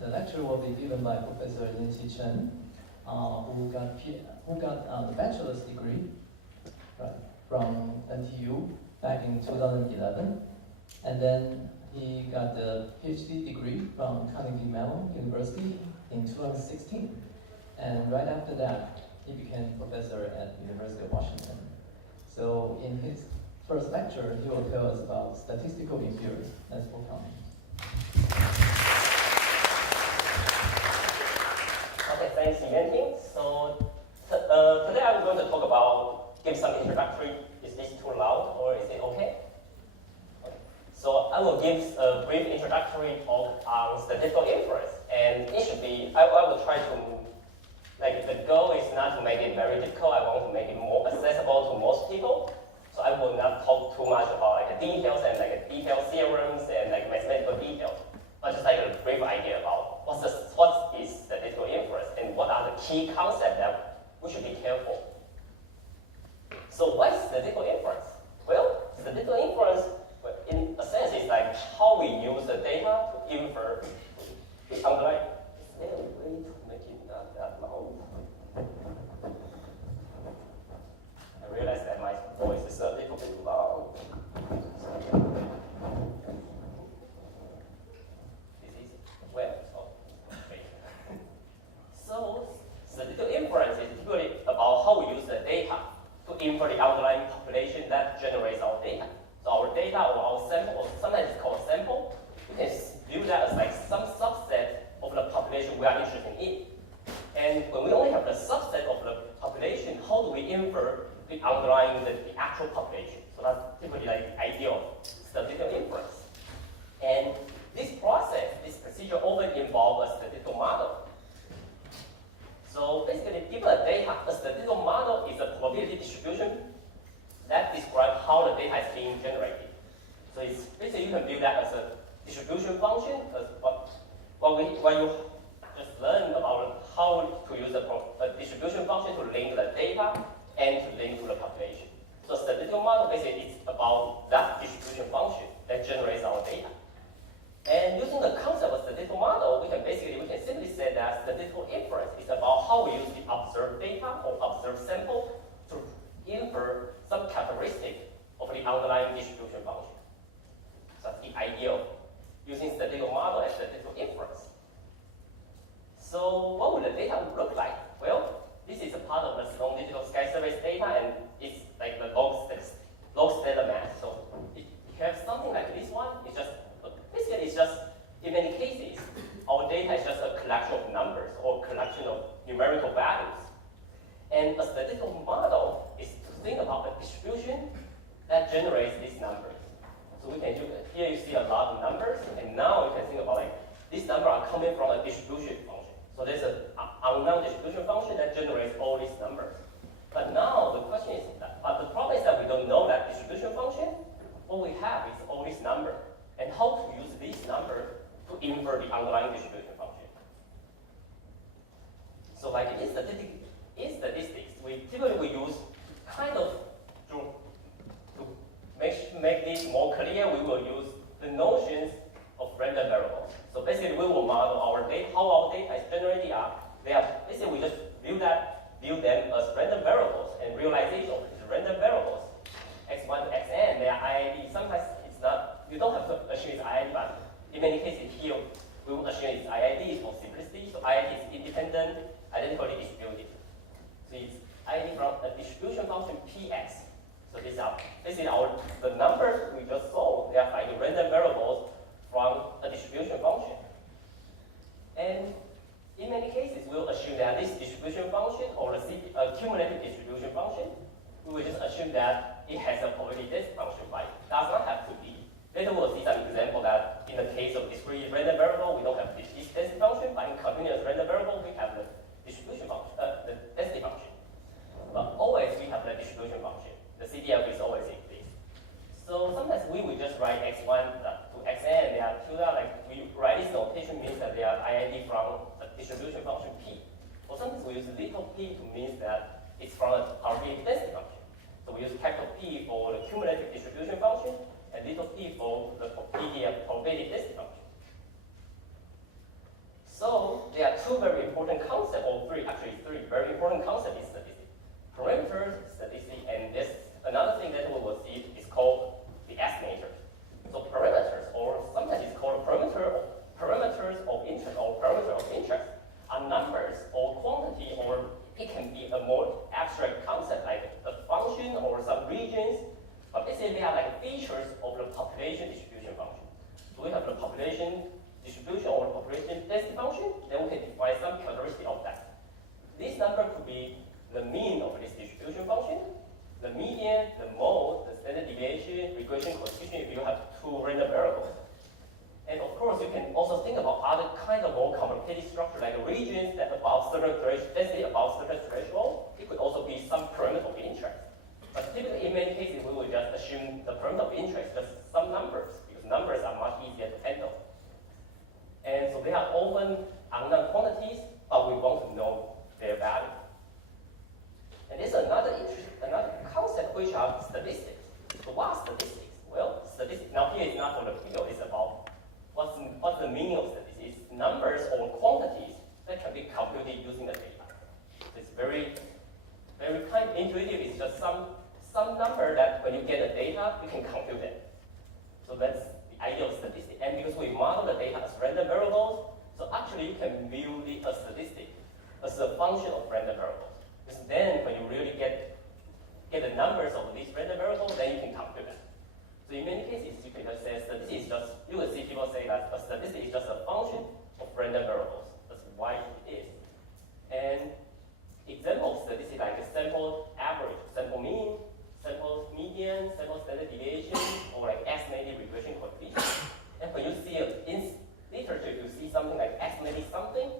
The lecture will be given by Professor Chen, who got the bachelor's degree from NTU back in 2011, and then he got the PhD degree from Carnegie Mellon University in 2016, and right after that, he became professor at University of Washington. So in his first lecture, he will tell us about statistical inference. Let's welcome him. Okay, thanks, Yuan. So today I'm going to talk about, give some introductory. Is this too loud or is it okay? Okay. So I will give a brief introductory talk on statistical inference, and it should be, I will try to, like, the goal is not to make it very difficult. I want to make it more accessible to most people. So I will not talk too much about like the details and like detailed theorems and like mathematical details, but just like a brief idea about what is statistical inference and what are the key concepts that we should be careful. So what is statistical inference? Well, statistical inference, in a sense, is like how we use the data to infer the underlying. Is there a way to make it not that loud? I realize that my voice is a little bit loud. This is well. Okay. So statistical inference is typically about how we use the data to infer the underlying population that generates our data. So our data or our sample, or sometimes it's called a sample, you can view that as like some subset of the population we are interested in. And when we only have the subset of the population, how do we infer the underlying, the actual population? So that's typically like the idea of statistical inference. And this process, this procedure often involves a statistical model. So basically, given a data, a statistical model is a probability distribution that describes how the data is being generated. So it's basically, you can view that as a distribution function, as what you just learned about how to use a distribution function to link the data and to link to the population. So statistical model basically is about that distribution function that generates our data. And using the concept of statistical model, we can simply say that statistical inference is about how we use the observed data or observed sample to infer some characteristic of the underlying distribution function. So that's the idea of using statistical model as statistical inference. So what would the data look like? Well, this is a part of the Sloan Digital Sky Survey's data, and it's like the log standard math. So if you have something like this one, it's just basically it's just, in many cases, our data is just a collection of numbers or collection of numerical values. And a statistical model is to think about a distribution that generates these numbers. So we can do, here you see a lot of numbers, and now you can think about like these numbers are coming from a distribution function. So there's an unknown distribution function that generates all these numbers. But now the question is, but the problem is that we don't know that distribution function. What we have is all these numbers, and how to use these numbers to infer the underlying distribution function. So like in statistics, we typically use kind of to make this more clear, we will use the notions of random variables. So basically, we will model our data, how our data is generated. Basically, we just view them as random variables, and realization of these random variables, x1 to xn, they are IID. Sometimes it's not, you don't have to assume it's IID, but in many cases here, we will assume it's IID for simplicity. So IID is independent, identically distributed. So it's IID from a distribution function px. So these are basically the numbers we just saw. They are finding random variables from a distribution function. And in many cases, we'll assume that this distribution function or a cumulative distribution function, we will just assume that it has a probability density function, but it does not have to be. Later we'll see some example that in the case of discrete random variable, we don't have this density function, but in continuous random variable, we have the distribution function, the density function. But always we have the distribution function. The CDF is always in this. So sometimes we will just write x1 to xn, they are two, like we write this notation means that they are IID from a distribution function p. Or sometimes we use little p to mean that it's from a probability density function. So we use capital P for the cumulative distribution function and little p for the probability density function. two very important concepts, or actually three very important concepts in statistics. Parameters, statistics, and this another thing that we will see is called the estimator. So parameters, or sometimes it's called parameters of interest, or parameter of interest, are numbers or quantity, or it can be a more abstract concept like a function or some regions. But basically, they are like features of the population distribution function. So we have the population distribution or population density function, then we can define some characteristic of that. This number could be the mean of this distribution function, the median, the mode, the standard deviation, regression coefficient if you have two random variables. And of course, you can also think about other kind of more complicated structure like regions that above certain density above certain threshold. It could also be some parameter of interest. But typically, in many cases, we will just assume the parameter of interest just some numbers, because numbers are much easier to handle. And so they are often unknown quantities, but we want to know their value. And there's another concept which are statistics. So what are statistics? Well, statistics, now here is not for the field, it's about what's the meaning of statistics. It's numbers or quantities that can be computed using the data. It's very kind of intuitive. It's just some number that when you get the data, you can compute it. So that's the idea of statistics. And because we model the data as random variables, so actually you can view a statistic as a function of random variables. Because then when you really get the numbers of these random variables, then you can compute it. So in many cases, you can just say statistics is just, you will see people say that a statistic is just a function of random variables. That's why it is. And example of statistics like a sample average, sample mean, sample median, sample standard deviation, or like estimated regression coefficient. And when you see in literature, you see something like estimated something,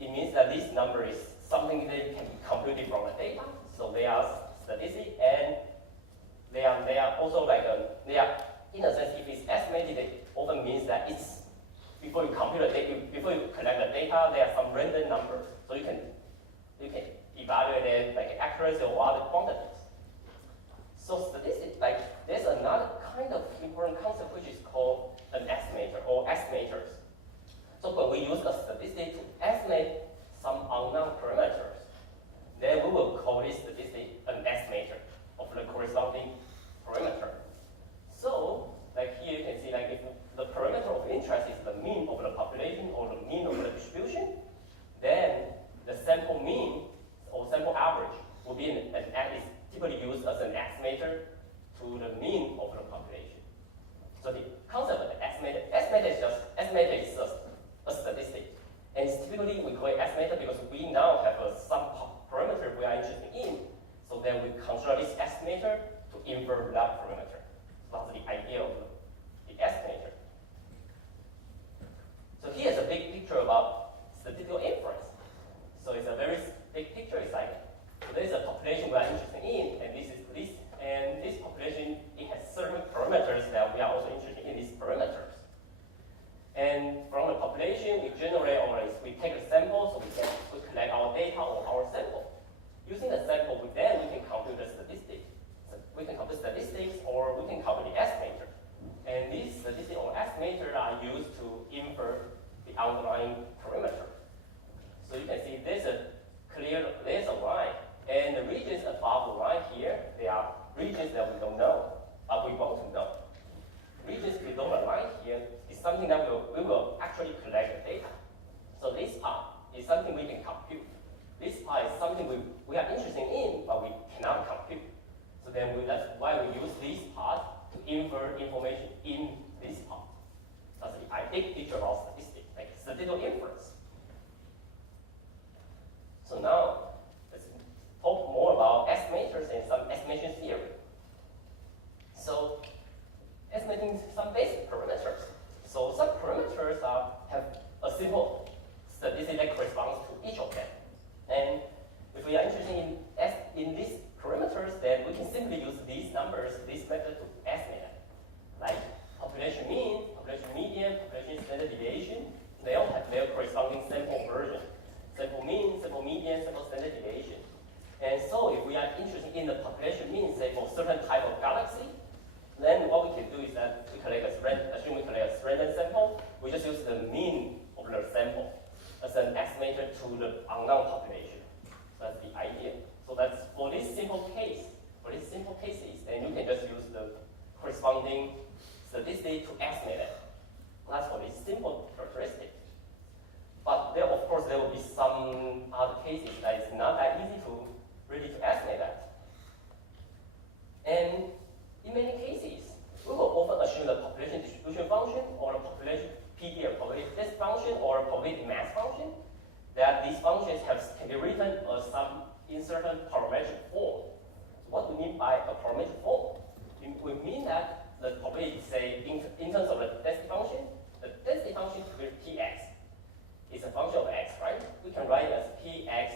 it means that this number is something that can be computed from the data. So they are statistics, and they are also like they are, in a sense, if it's estimated, it often means that it's before you compute the data, before you collect the data, there are some random numbers. So you can evaluate it like accuracy or other quantities. So statistics, like there's another kind of important concept which is called an estimator or estimators. So when we use a statistic to estimate some unknown parameters, then we will call this statistic an estimator of the corresponding parameter. So, like here you can see, like if the parameter of interest is the mean of the population or the mean of the distribution, then the sample mean or sample average will be is typically used as an estimator to the mean of the population. So the concept of the estimator is just a statistic, and typically we call it estimator because we now have some parameter we are interested in. So then we consider this estimator to infer that parameter. So that's the idea of the estimator. So here's a big picture about statistical inference. So it's a very big picture. It's like, so there's a population we are interested in, and this population, it has certain parameters that we are also interested in these parameters. And from the population, we generate, or we take a sample, so we collect our data on our sample. Using the sample, we can compute the statistics. So we can compute statistics, or we can compute the estimator. And these statistics or estimators are used to infer the underlying parameter. So you can see there's a line, and the regions above the line here, they are regions that we don't know, but we want to know. Regions below the line here is something that we will actually collect the data. So this part is something we can compute. This part is something we are interested in, but we cannot compute. So then that's why we use this part to infer information in this part. That's the big picture of statistics, like statistical inference. So now, let's talk more about estimators and some estimation theory. So, estimating some basic parameters. So some parameters have a simple statistic that corresponds to each of them. And if we are interested in these parameters, then we can simply use these numbers, this method to estimate them. Like population mean, population median, population standard deviation, they all have their corresponding sample version. Sample mean, sample median, sample standard deviation. And so if we are interested in the population mean, say for certain type of galaxy, then what we can do is that assume we collect a random sample, we just use the mean of the sample as an estimate estimator to the unknown population. That's the idea. So that's for this simple case, for these simple cases, then you can just use the corresponding statistic to estimate it. That's for this simple characteristic. But there, of course, there will be some other cases that is not that easy to really to estimate that. And in many cases, we will often assume the population distribution function or a population PD, or probability density function, or a probability mass function, that these functions can be written as in certain parametric form. So what do we mean by a parametric form? We mean that the probability, say, in terms of the density function, the density function will be Px. It's a function of x, right? We can write it as Px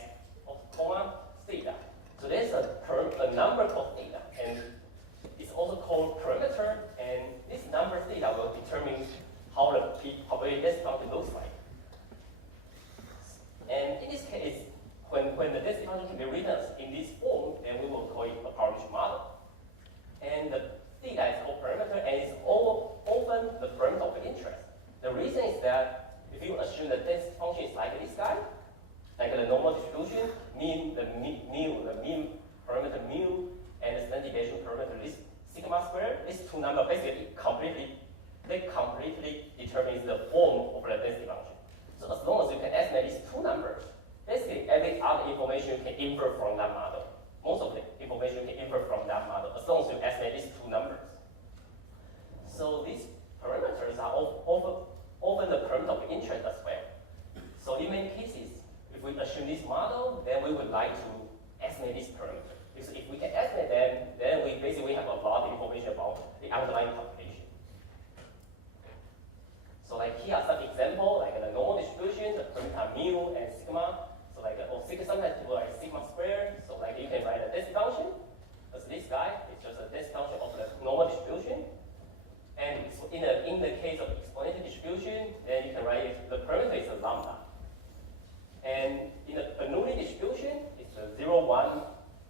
of comma theta. So there's a number called theta, and it's also called parameter, and this number theta will determine how the probability density function looks like. And in this case, when the density function can be written in this form, then we will call it a parametric model. And the theta is called parameter, and it's often the parameter of interest. The reason is that if you assume the density function is like this guy, like the normal distribution, the mean parameter mu, and the standard deviation parameter this sigma squared, these two numbers basically completely determines the form of the density function. So as long as you can estimate these two numbers, basically every other information you can infer from that model. Most of the information you can infer from that model, as long as you estimate these two numbers. So these parameters are often the parameter of interest as well. So in many cases, if we assume this model, then we would like to estimate this parameter. Because if we can estimate them, then we basically have a lot of information about the underlying population. So like here are some examples, like the normal distribution, the parameter mu and sigma. So like sometimes people write sigma squared. So like you can write a density function. As this guy, it's just a density function of the normal distribution. And in the case of exponential distribution, then you can write the parameter is a lambda. And in the Bernoulli distribution, it's a 0, 1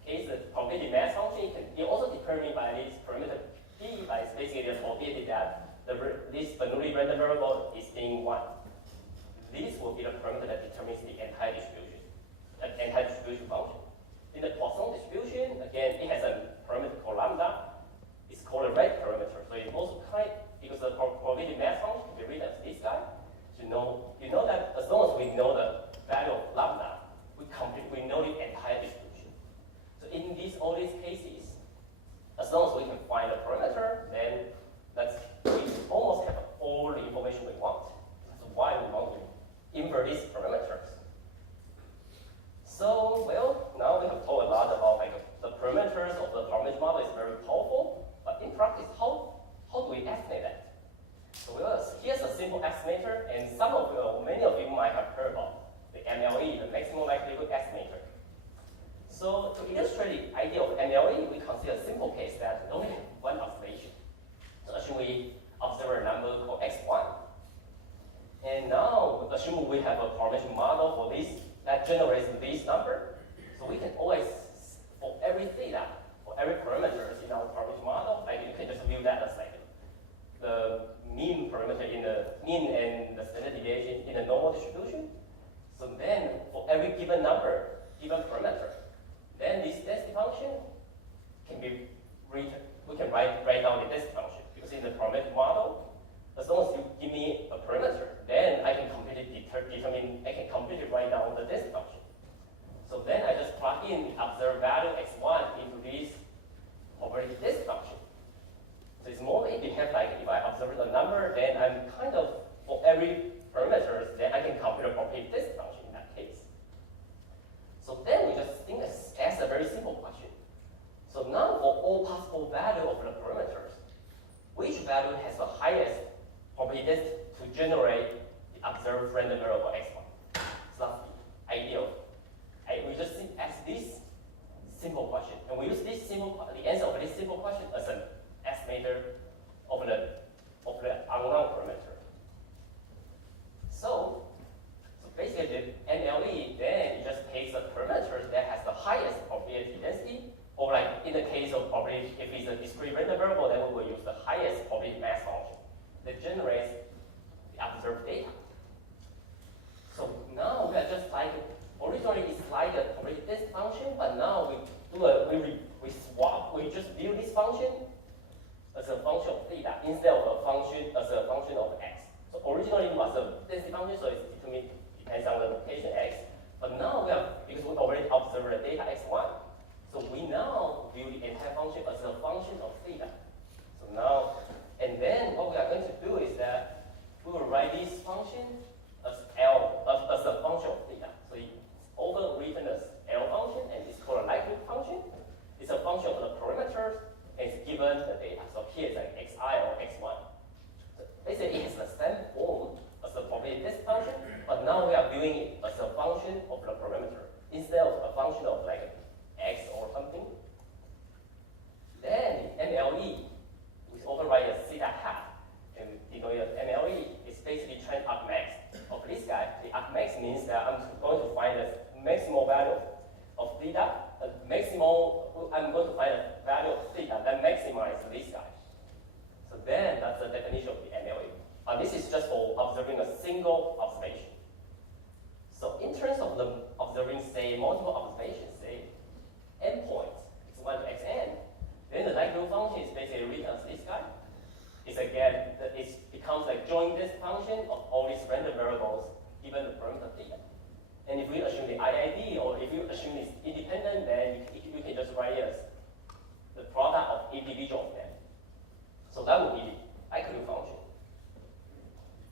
case. The probability mass function can be also determined by this parameter p, by basically the probability that this Bernoulli random variable is being 1. This will be the parameter that determines the entire distribution function. In the Poisson distribution, again, it has a parameter called lambda. It's called a red parameter. So it also because the probability mass function can be written as this guy. So you know that as long as we know the value of lambda, we know the entire distribution. So in all these cases, as long as we can find a parameter, then we almost have all the information we want. That's why we want to infer these parameters. So, well, now we have talked a lot about the parameters of the parametric model is very powerful, but in practice, how do we estimate that? So here's a simple estimator, and many of you might have heard about the MLE, the maximum likelihood estimator. So to illustrate the idea of MLE, we consider a simple case that only has one observation. So assume we observe a number called x1. And now, assume we have a parametric model for this that generates this number. So we can always, for every theta, for every parameter in our parametric model, you can just view that as the mean parameter in the mean and the standard deviation in the normal distribution. So then, for every given parameter, then this density function can be written. We can write down the density function, because in the parametric model, as long as you give me a parameter, then I can completely write down the density function. So then I just plug in the observed value x1 into this probability density function. So it's more if you have if I observe a number, then I'm for every parameter, then I can compute a probability density function in that case. So then we just think ask a very simple question. So now for all possible value of the parameters, which value has the highest probability density to generate the observed random variable x1? So that's the idea. We just ask this simple question, and we use the answer of this simple question as an estimator of the unknown parameter. So basically the MLE then just takes the parameter that has the highest probability density, or in the case of probability, if it's a discrete random variable, then we will use the highest probability mass function that generates the observed data. So now we are just of viewing it as a function of the parameter instead of a function of like x or something, then MLE, we override a theta hat, and denote MLE is basically trying to argmax of this guy. The argmax means that I'm going to find the maximal value of theta, I'm going to find a value of theta that maximizes this guy. So then that's the definition of the MLE. This is just for observing a single observation. So in terms of the observing, say, multiple observations, say, endpoints, x1 to xn, then the likelihood function is basically written as this guy. It's again, it becomes like join this function of all these random variables given the parameter theta. And if we assume the IID, or if you assume it's independent, then you can just write it as the product of individual of them. So that would be the likelihood function.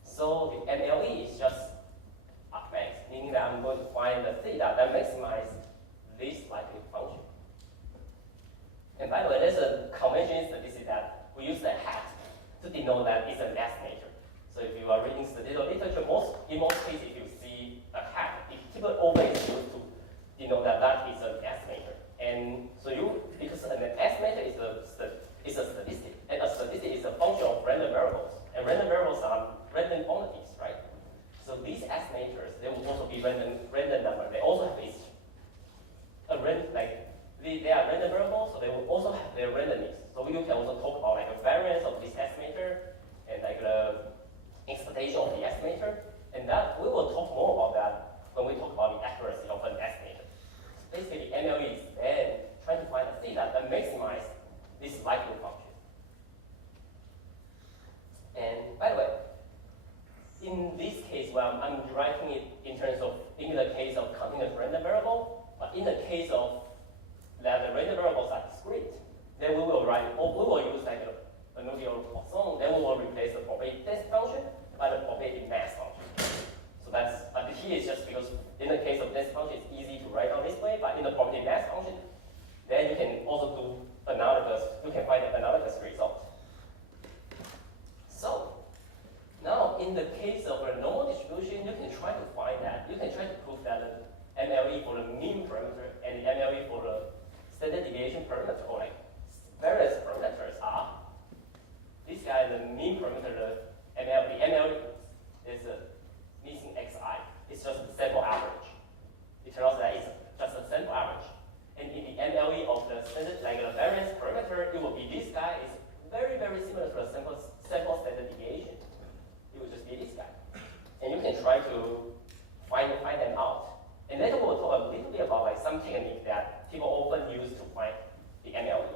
So the MLE is just argmax, meaning that I'm going to find the theta that maximizes this likelihood function. And by the way, there's a convention statistic that we use the hat to denote that it's an estimator. So if you are reading statistical literature, in most cases, if you see a hat, it typically always used to denote that that is an estimator. And so because an estimator is a statistic, and a statistic is a function of random variables, and random variables are random quantities, right? So these estimators, they will also be random number. They also have this they are random variables, so they will also have their randomness. So you can also talk about like a variance of this estimator and like the expectation of the estimator, and that we will talk more about that when we talk about the accuracy of an estimator. So basically, MLE is then trying to find a theta that maximizes this likelihood function. And by the way, in this case, well, I'm writing it in terms of in the case of continuous random variable, but in the case of that the random variables are discrete, then we will use like a nodal Poisson, then we will replace the probability density function by the probability mass function. So but here is just because in the case of density function, it's easy to write out this way, but in the probability mass function, then you can also do you can find an analogous result. So, now in the case of a normal distribution, you can try to prove that the MLE for the mean parameter and the MLE for the standard deviation parameter, or like various parameters are. This guy, the mean parameter, the MLE is missing xi. It's just the sample average. It turns out that it's just a sample average. And in the MLE of the standard, like the variance parameter, it will be this guy is very, very similar to the sample standard deviation. It will just be this guy. And you can try to find them out. And later we'll talk a little bit about like some technique that people often use to find the MLE.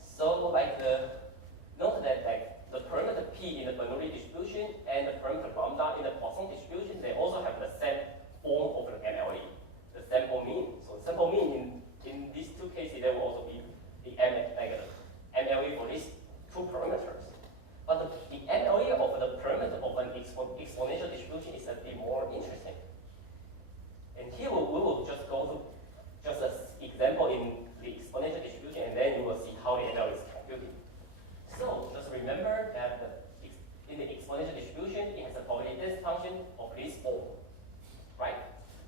So note that like the parameter P in the Bernoulli distribution and the parameter lambda in the Poisson distribution, they also have the same form of the MLE, the sample mean. So sample mean in these two cases, there will also be the MLE for these two parameters. But the MLE of the parameter of an exponential distribution is a bit more interesting. And here we will just go to just an example in the exponential distribution, and then you will see how the MLE is computed. So just remember that in the exponential distribution, it has a probability density function of this form, right?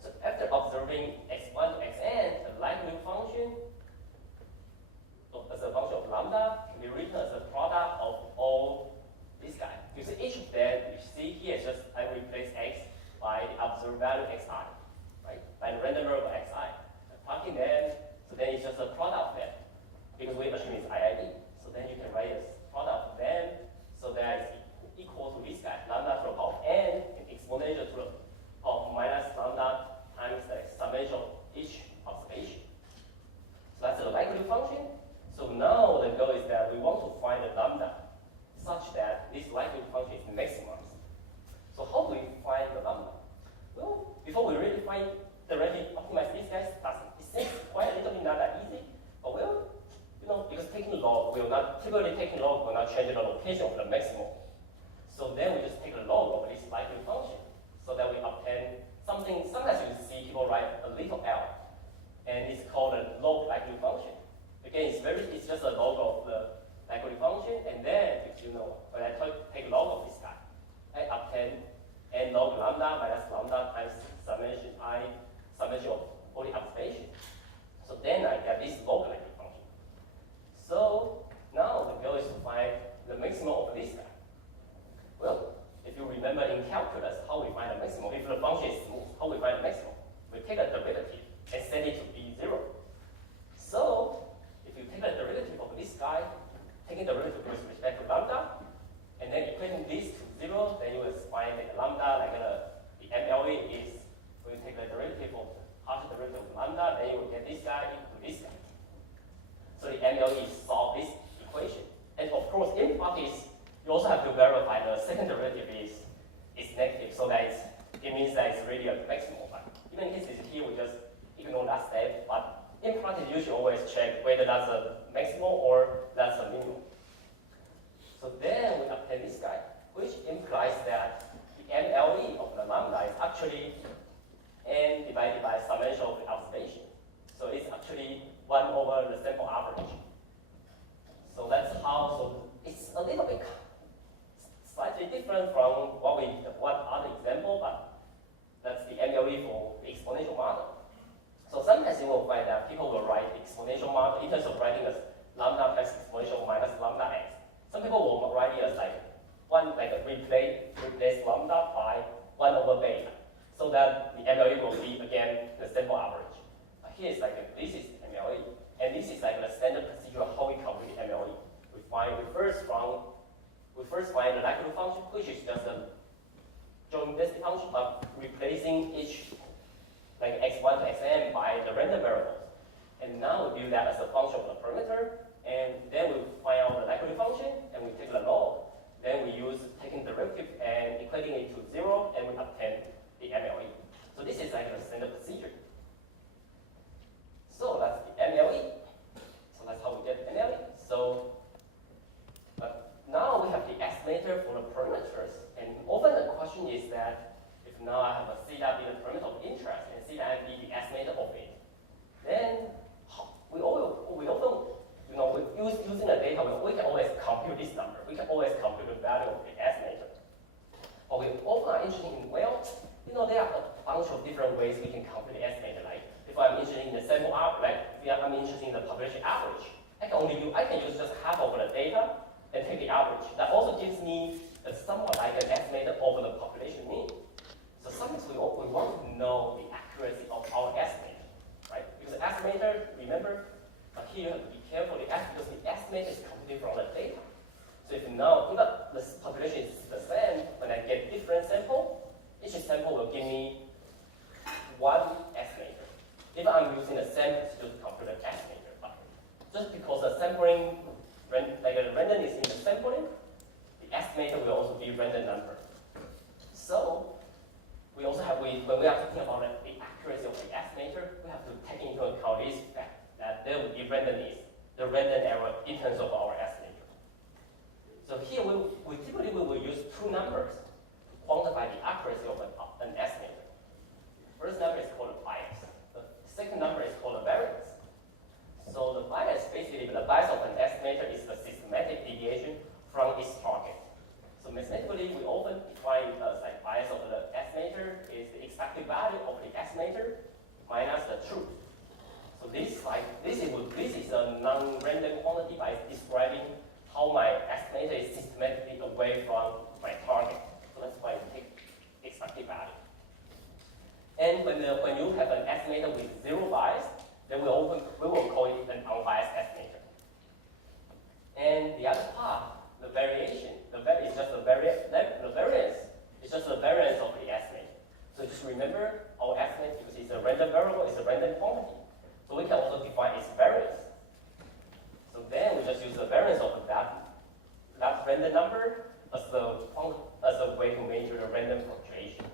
So after observing x1 to xn, the likelihood function as a function of lambda can be written as a product of all this guy. You see each of them, you see here, just I replace x by the observed value xi, right? By the random variable xi. Plugging them, so then it's just a product of them, because we assume it's IID. So then you can write as product of them, so that is equal to this guy, lambda to the power of n, and exponential to the power of minus lambda times the summation of each observation. So that's the likelihood function. So now the goal is that we want to find the lambda such that this likelihood function is maximized. So how do we find the lambda? Well, before we really directly optimize these guys, it seems quite a little bit not that easy. But well, because typically taking log will not change the location of the maximum. So then we just take a log of this likelihood function so that we obtain something. Sometimes you see people write a little l, and it's called a log likelihood function. Again, it's just a log of the likelihood function, and then when I take log of this guy, I obtain n n log lambda minus lambda times summation of all the observations. So then I get this log-like function. So now the goal is to find the maximum of this guy. Well, if you remember in calculus how we find the maximum, if the function is smooth, how we find the maximum? We take a derivative and set it to be 0. So if you take the derivative of this guy, taking the derivative with respect to lambda, and then equating this to 0, then you will find that lambda, like the MLE is, when you take the derivative of partial derivative of lambda, then you will get this guy equal to this guy. So the MLE solve this equation. And of course, in practice, you also have to verify the second derivative is negative, so that it means that it's really a maximum. But even in case here, we just ignore that step. But in practice, you should always check whether that's a maximum or that's a minimum. So then we obtain this guy, which implies that the MLE of the lambda is actually n divided by summation of the observation. So it's actually 1 over the sample average. So that's how, so it's a little bit slightly different from what other example, but that's the MLE for the exponential model. So sometimes you will find that people will write exponential model in terms of writing as lambda times exponential minus lambda x. Some people will write it as replace lambda by 1 over beta, so that the MLE will be again the sample average. Here it's this is MLE, and this is the standard procedure of how we calculate MLE. We first find the likelihood function, which is just a joint density function, but replacing each x1 to xn by the random variables. And now we view that as a function of the parameter, and then we find out the likelihood function, and we take the log. Then we use taking derivative and equating it to 0, and we obtain the MLE. So this is the standard procedure. So that's the MLE. So that's how we get the MLE. So now we have the estimator for the parameters, and often the question is that if now I have a theta be the parameter of interest and theta be the estimator of it, then we often, using the data, we can always compute this number. We can always compute the value of the estimator. But we often are interested in, there are a bunch of different ways we can compute the estimator. Like if I'm interested in the sample average, if I'm interested in the population average, I can use just half of the data and take the average. That also gives me somewhat like an estimator over the population mean. So sometimes we want to know the accuracy of our estimator, right? Because the estimator, remember, here you have to be careful because the estimator is computed from the data. So if the population is the same, when I get different sample, each sample will give me one estimator. If I'm using the same procedure to compute an estimator, but just because the sampling, the randomness in the sampling, the estimator will also be random number. So we also have, when we are talking about the accuracy of the estimator, we have to take into account this fact that there will be randomness, the random error in terms of our estimator. So here we typically will use two numbers to quantify the accuracy of an estimator. First number is called a bias. The second number is called a variance. So the bias, basically, the bias of an estimator is the systematic deviation from its target. So mathematically, we often define it as bias of the estimator is the expected value of the estimator minus the truth. So this is a non-random quantity by describing how my estimator is systematically away from my target. So that's why we take expected value. And when you have an estimator with zero bias, then we will call it an unbiased estimator. And the other part, the variation, is just the variance is just the variance of the estimate. So just remember our estimate, because it's a random variable, it's a random quantity. So we can also define its variance. So then we just use the variance of that random number as a way to measure the random fluctuation.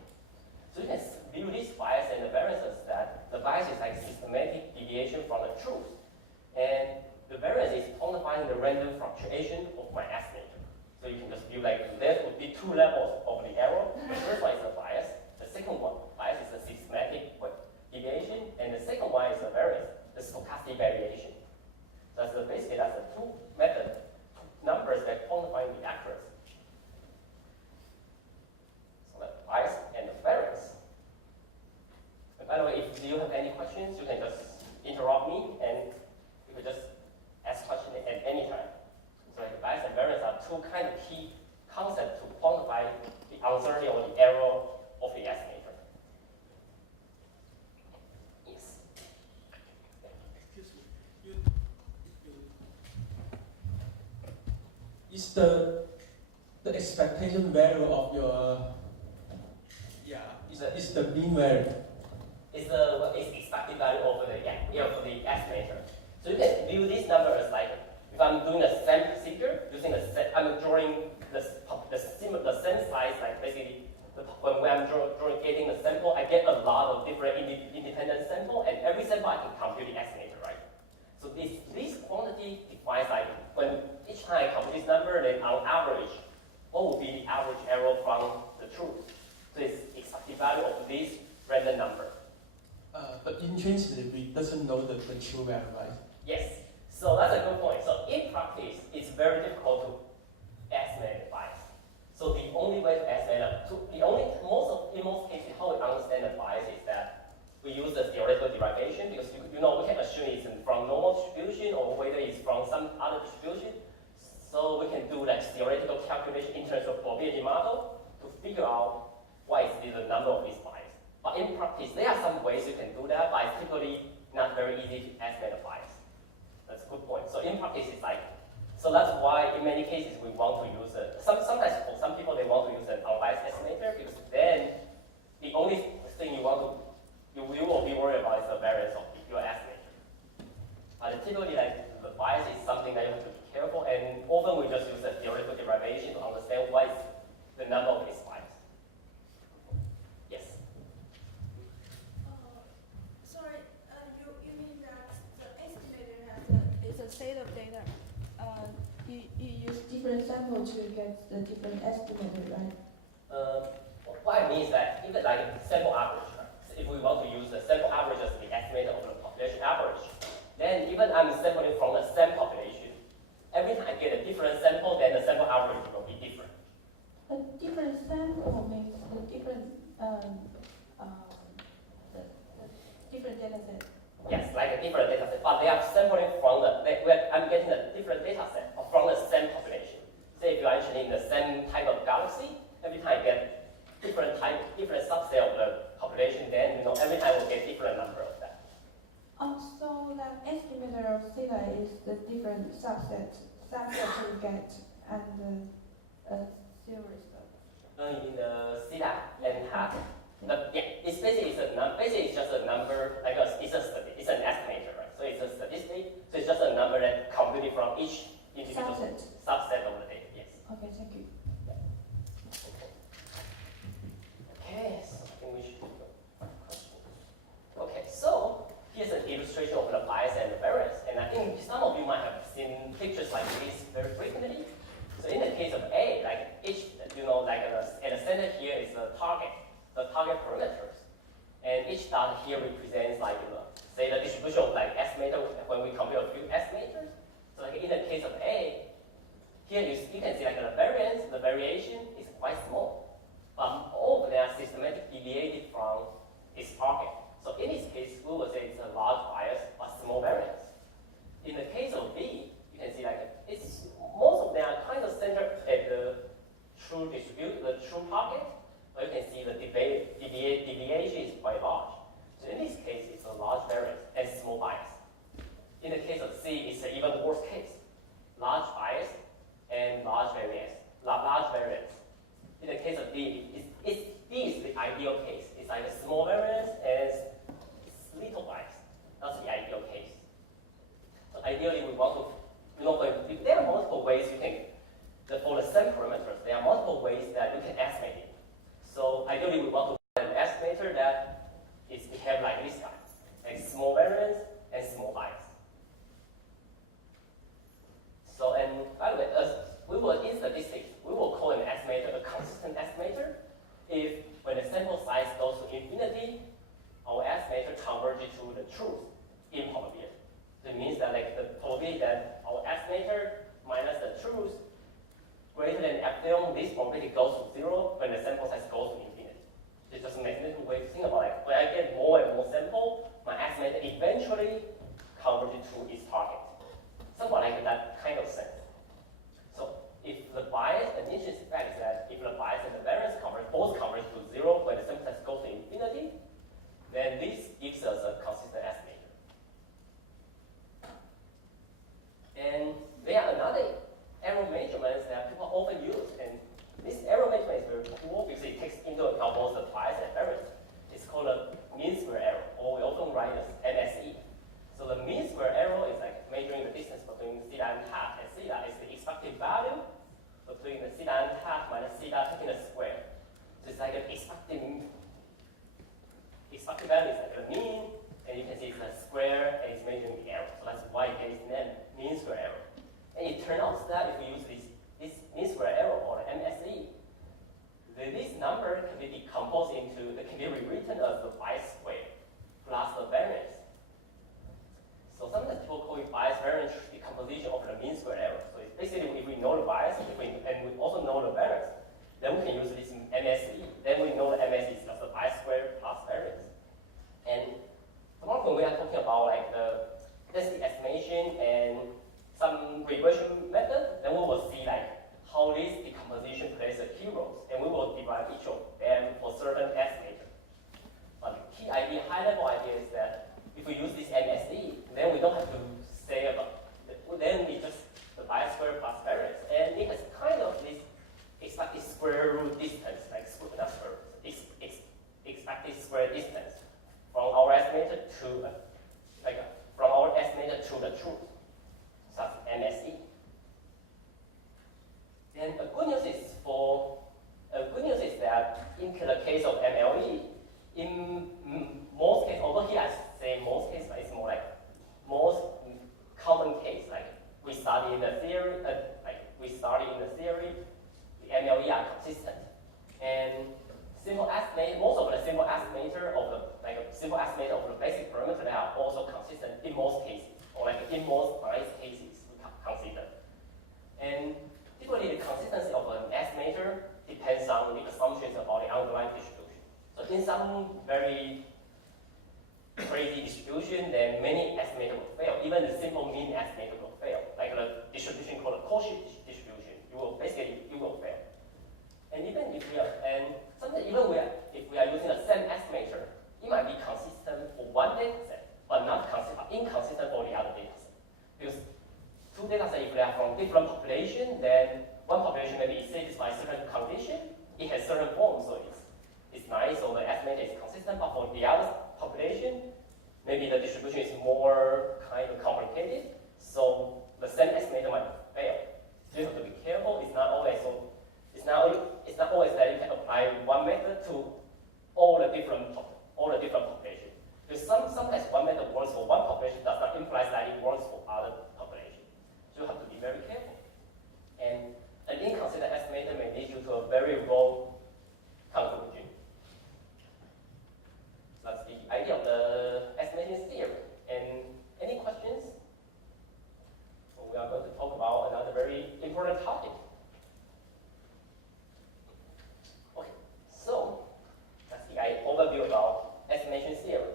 So you can view this bias and the variance as that the bias is like systematic deviation from the truth. And the variance is quantifying the random fluctuation of my estimator. So you can just view there would be two levels of the error. The first one is the bias. The second one, bias is the systematic deviation. And the second one is the variance, the stochastic variation. That's basically that's the two methods, numbers that quantify the accuracy. So that bias the expectation value of your is the mean value. It's the expected value over the estimator. So you can view this number as like if I'm doing a SEM procedure using I'm drawing the same size, like basically when I'm getting the sample, I get a lot of different independent sample, and every sample I can compute the estimator, right? So this quantity defines like when each time I compute this number, then on average, what will be the average error from the truth? So it's expected value of this random number. But intrinsically, we doesn't know the true value, right? Yes. So that's a good point. So in practice, it's very difficult to estimate the bias. So the only way to estimate in most cases, how we understand the bias is that we use the theoretical derivation, because we can assume it's from normal distribution or whether it's from some other distribution. So we can do like theoretical calculation in terms of probability model to figure out what is the number of this bias. But in practice, there are some ways you can do that, but it's typically not very easy to estimate the bias. That's a good point. So in practice, it's like, so that's why in many cases we want to use sometimes for some people they want to use an unbiased estimator, because then the only thing you will be worried about is the variance of your estimator. But typically, like the bias is something that you have to be careful, and often we just use a theoretical derivation to understand what is the number of this bias. Yes. Sorry, you mean that the estimator is a set of data. You use different samples to get the different estimator, right? What I mean is that even like sample average, right? So if we want to use the sample average as the estimator of the population average, then even I'm sampling from the same population, every time I get a different sample, then the sample average will be different. A different sample means a different different data set. Yes, like a different data set, but they are sampling from I'm getting a different data set from the same population. Say if you're actually in the same type of galaxy, every time I get different subset of the population, then every time we'll get different number of that. So that estimator of theta is the different subset you get and theory stuff. In the theta and half. It's basically it's just a number, like it's an estimator, right? So it's a statistic, so it's just a number that computed from each individual subset of the data. Yes. Okay, thank you. Okay, so I think we should do the question. Okay, so here's an illustration of the bias and the variance, and I think some of you might have seen pictures like this very frequently. So in the case of A, like each, at the center here is the target parameters. And each dot here represents say the distribution of estimator when we compare a few estimators. So like in the case of A, here you can see the variation is quite small. But all of them are systematically deviated from its target. So in this case, we will say it's a large bias but small variance. In the case of B, you can see most of them are kind of centered at the true target. But you can see the deviation is quite large. So in this case, it's a large variance and small bias. In the case of C, it's an even worse case. Large bias and large variance. In the case of D, D is the ideal case. It's like a small variance and little bias. That's the ideal case. So ideally, we want to, there are multiple ways you can, for the same parameters, there are multiple ways that you can estimate it. So ideally, we want to find an estimator that is behave like this guy, like small variance and small bias. So, and by the way, in statistics, we will call an estimator a consistent estimator if when the sample size goes to infinity, our estimator converges to the truth in probability. So it means that the probability that our estimator minus the truth greater than epsilon, this probability goes to 0 when the sample size goes to infinity. It's just a mathematical way to think about it. When I get more and more sample, my estimator eventually converges to its target. Somewhat like that kind of sense. So if the bias, an interesting fact is that if the bias and the variance both converge to 0 when the sample size goes to infinity, then this gives us a consistent estimator. discrete distance from our estimator to from our estimator to the truth, such as MSE. And the good news is that in the case of MLE, in most cases, although here I say most cases, but it's more like most common case, like we study in the theory, the MLE are consistent. And simple estimate, most of the simple estimator of the basic parameter, they are also consistent in most cases, or like in most nice cases we consider. And typically the consistency of an estimator depends on the assumptions about the underlying distribution. So in some very crazy distribution, then many estimators will fail. Even the simple mean estimator will fail. Like the distribution called a Cauchy distribution, you will fail. And even if we are, if we are using the same estimator, it might be consistent for one data set, but inconsistent for the other data set. Because two data sets, if they are from different population, then one population maybe satisfies certain condition, it has certain form, so it's nice, so the estimate is consistent, but for the other population, maybe the distribution is more kind of complicated, so the same estimator might fail. So you have to be careful. It's not always that you can apply one method to all the different populations. Because sometimes one method works for one population does not imply that it works for other populations. So you have to be very careful. And an inconsistent estimator may lead you to a very wrong conclusion. That's the idea of the estimation theory. And any questions? So we are going to talk about another very important topic. Okay, so that's the overview about estimation theory.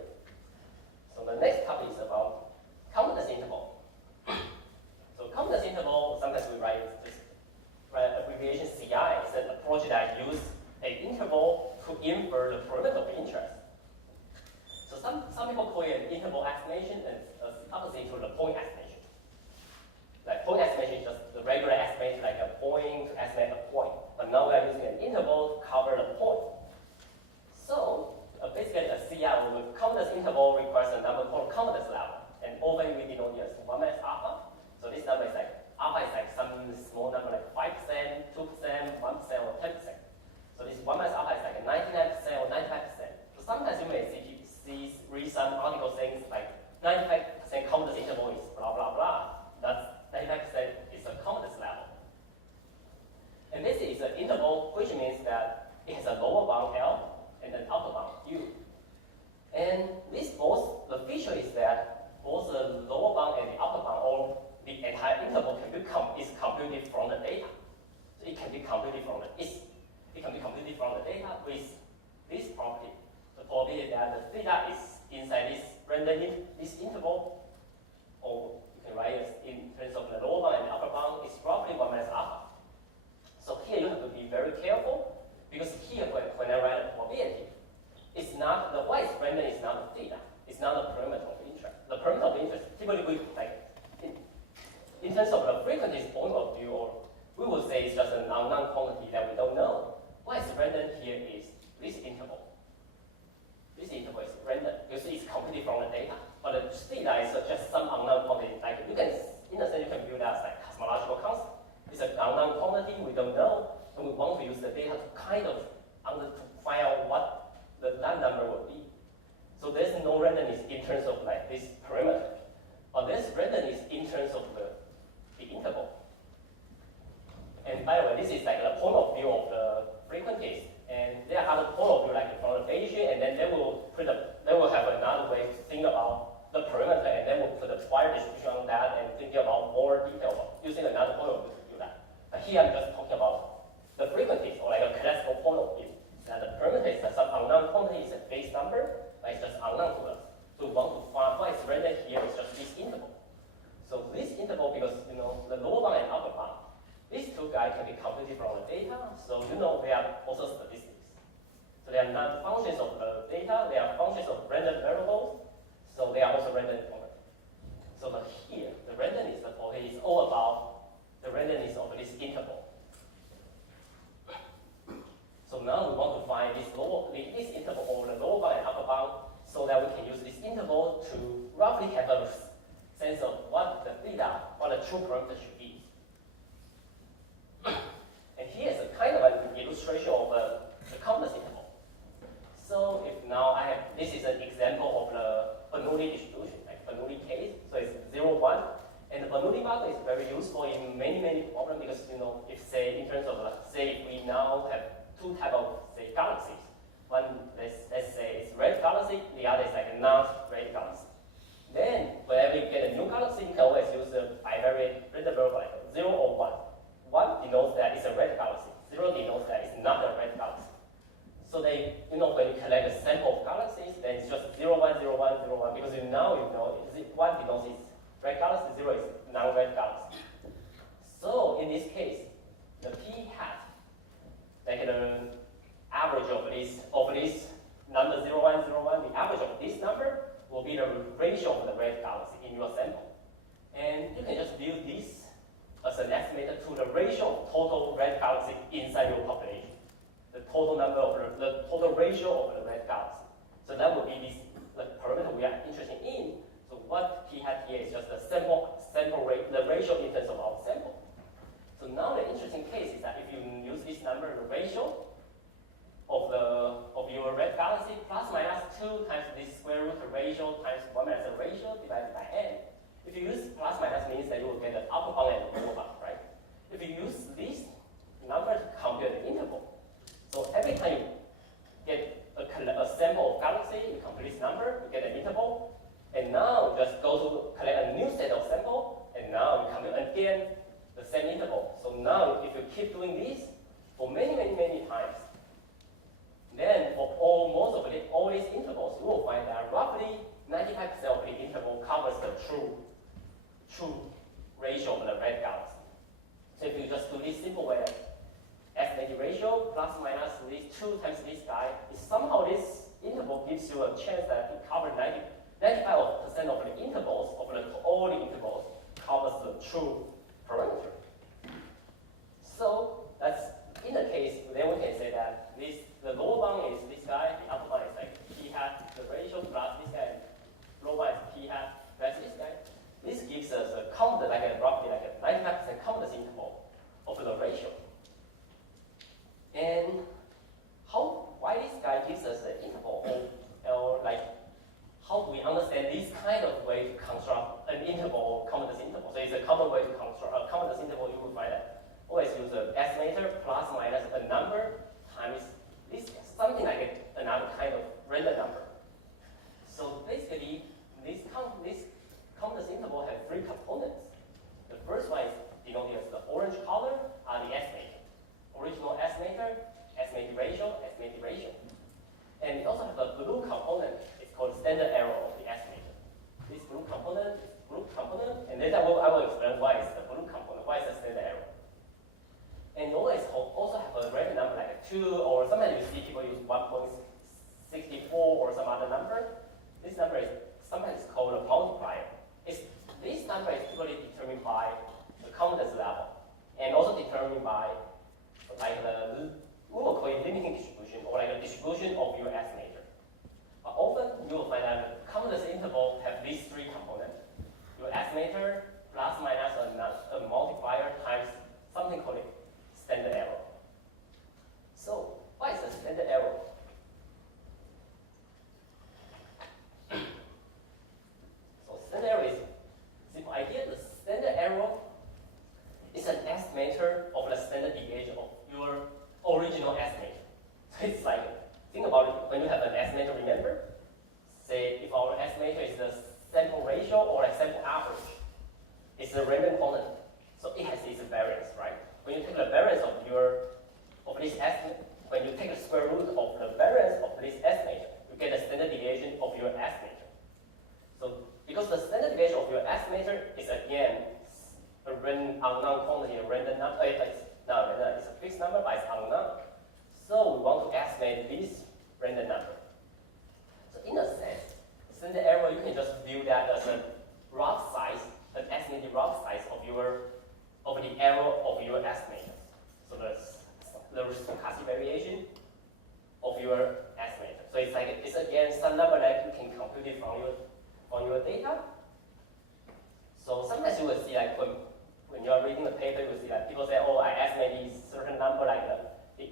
So the next topic is about confidence interval. So confidence interval, sometimes we write abbreviation CI. It's an approach that uses an interval to infer the parameter of interest. So some people call it an interval estimation, and opposite to the point estimation. Like point estimation is just the regular estimation, like a point to estimate a point. But now we are using an interval to cover the point. So basically, a CI with confidence interval requires a number called confidence level, and often we denote it as 1 minus alpha. So this number is like alpha is like some small number like 5%, 2%, 1%, or 10%. So this 1 minus alpha is like a 99% or 95%. So sometimes you may read some article saying like 95% confidence interval is blah blah blah. That's 95% is a confidence level. And this is an interval, which means that it has a lower bound L and an upper bound U. And the feature is that both the lower bound and the upper bound, or the entire interval is computed from the data. So it can be computed from the data with this property. The probability that the theta is inside this interval, or you can write it in terms of the lower bound and the upper bound, is roughly 1 minus alpha. So here you have to be very careful, because here when I write a probability, it's not the y is random is not the theta. It's not the parameter of interest. The parameter of interest typically in terms of the frequency point of view, or we will say it's just an unknown quantity that we don't know. What is random here is this interval. This interval is random because it's computed from the data. But the theta is just some unknown quantity. Like you can, in a sense, you can view that as like cosmological constant. It's an unknown quantity we don't know, and we want to use the data to kind of to find out what that number will be. So there's no randomness in terms of like this parameter, but there's randomness in terms of the interval. And by the way, this is like the point of view of the frequencies, and there are other point of view like from the Bayesian, and then they will have another way to think about the parameter, and then we'll put a square distribution on that and think about more detail using another point of view to do that. But here I'm just talking about the frequencies, or like a classical point of view. That the parameter is some unknown quantity, is a base number, but it's just unknown to us. So we want to find what is random here is just this interval. So this interval, because the lower bound and upper bound, these two guys can be computed from the data. So they are also statistics. So they are not functions of the data, they are functions of random variables. So they are also random quantity. So here, the randomness of it is all about the randomness of this interval. So now we want to find this interval, or the lower bound and upper roughly have a sense of what the theta, what the true parameter should be. And here's a kind of an illustration of the confidence interval. So if now I have, this is an example of the Bernoulli distribution, like Bernoulli case. So it's 0, 1. And the Bernoulli model is very useful in many problems because, if say, in terms of, say, if we now have two type of, say, galaxies. One, let's say it's red galaxy, the other is like a non-red galaxy. Then, whenever you get a new galaxy, you can always use the bivariate random variable like 0 or 1. 1 denotes that it's a red galaxy. 0 denotes that it's not a red galaxy. So they, when you collect a sample of galaxies, then it's just 0, 1, 0, 1, 0, 1, because now 1 denotes it's red galaxy, 0 is non-red galaxy. So in this case, the p hat, like the average of this number 0, 1, 0, 1, the average of this number will be the ratio of the red galaxy in your sample. And you can just view this as an estimator to the ratio of total red galaxy inside your population. The total number of the total ratio of the red galaxy. So that would be the parameter we are interested in. So what p hat here is just the sample rate, the ratio in terms of our sample. So now the interesting case is that if you use this number, the ratio of your red galaxy plus minus 2 times this square root ratio times 1 minus the ratio divided by n. If you use plus minus means that you will get the upper bound and lower bound, right? If you use this number to compute the interval, so every time you get a sample of galaxy, you compute this number, you get an interval, and now just go to collect a new set of sample, and now you compute again the same interval. So now if you keep doing this for many times, then for most of all these intervals, you will find that roughly 95% of the interval covers the true ratio of the red galaxy. So if you just do this simple way, estimated ratio plus minus these 2 times this guy, is somehow this interval gives you a chance that it covers 95% of the intervals, all the intervals, covers the true parameter. So that's in the case, then we can say that the lower bound is this guy, the upper bound is like p hat, the ratio plus this guy, lower bound is p hat plus this guy. This gives us a confidence, roughly like a 95% confidence interval of the ratio. And why this guy gives us an interval, or how do we understand this kind of way to construct an interval, confidence interval? So it's a common way to construct a confidence interval. You will find that always use an estimator plus minus a number times this, something like another kind of random number. So basically, this confidence interval has 3 components. The first one is denoted as the orange color are the estimator. Original estimator, estimated ratio. And it also has a blue component. It's called standard error of the estimator. This blue component is group component, and then I will explain why it's the blue component, why it's the standard error. And you always also have a random number like 2, or sometimes you see people use 1.64 or some other number. This number is sometimes called a multiplier. This number is typically determined by the confidence level, and also determined by we will call it limiting distribution, or like a distribution of your estimator. But often you will find that the confidence interval have these 3 components. Your estimator plus minus a multiplier times something called standard error. So what is the standard error? So standard error is simple idea. The standard error is an estimator of the standard deviation of your original estimator. So it's like, think about it, when you have an estimator, remember? Say if our estimator is the sample ratio or a sample average, it's a random quantity. So it has its variance, right? When you take the variance of this estimate, when you take the square root of the variance of this estimator, you get the standard deviation of your estimator. So because the standard deviation of your estimator is again a unknown quantity, a random number. It's a fixed number, but it's unknown. So we want to estimate this random number. So in a sense, standard error, you can just view that as a rough size, an estimated rough size of the error of your estimator. So the stochastic variation of your estimator. So it's again some number that you can compute it on your data. So sometimes you will see like when you are reading the paper, you will see like people say, oh, I estimated this certain number, like the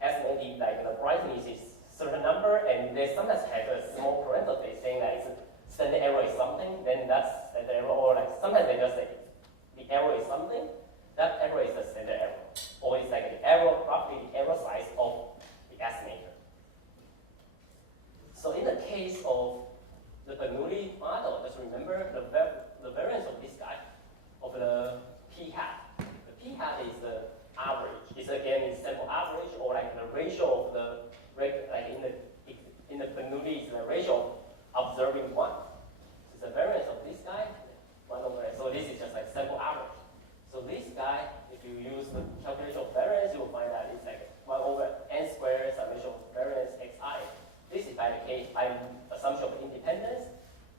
estimated like the brightness is certain number, and they sometimes have a small parenthesis saying that it's standard error is something, then that's standard error, or like sometimes they just say the error is something, that error is the standard error, or it's like the error, roughly the error size of the estimator. So in the case of the Bernoulli model, just remember the variance of this guy, of the p hat. The p hat is the average. It's again is sample average, or like the ratio of the like in the Bernoulli is the ratio of observing one. So the variance of this guy, 1 over n. So this is just like sample average. So this guy, if you use the calculation of variance, you will find that it's like 1 over n squared summation of variance xi. This is by the case by assumption of independence,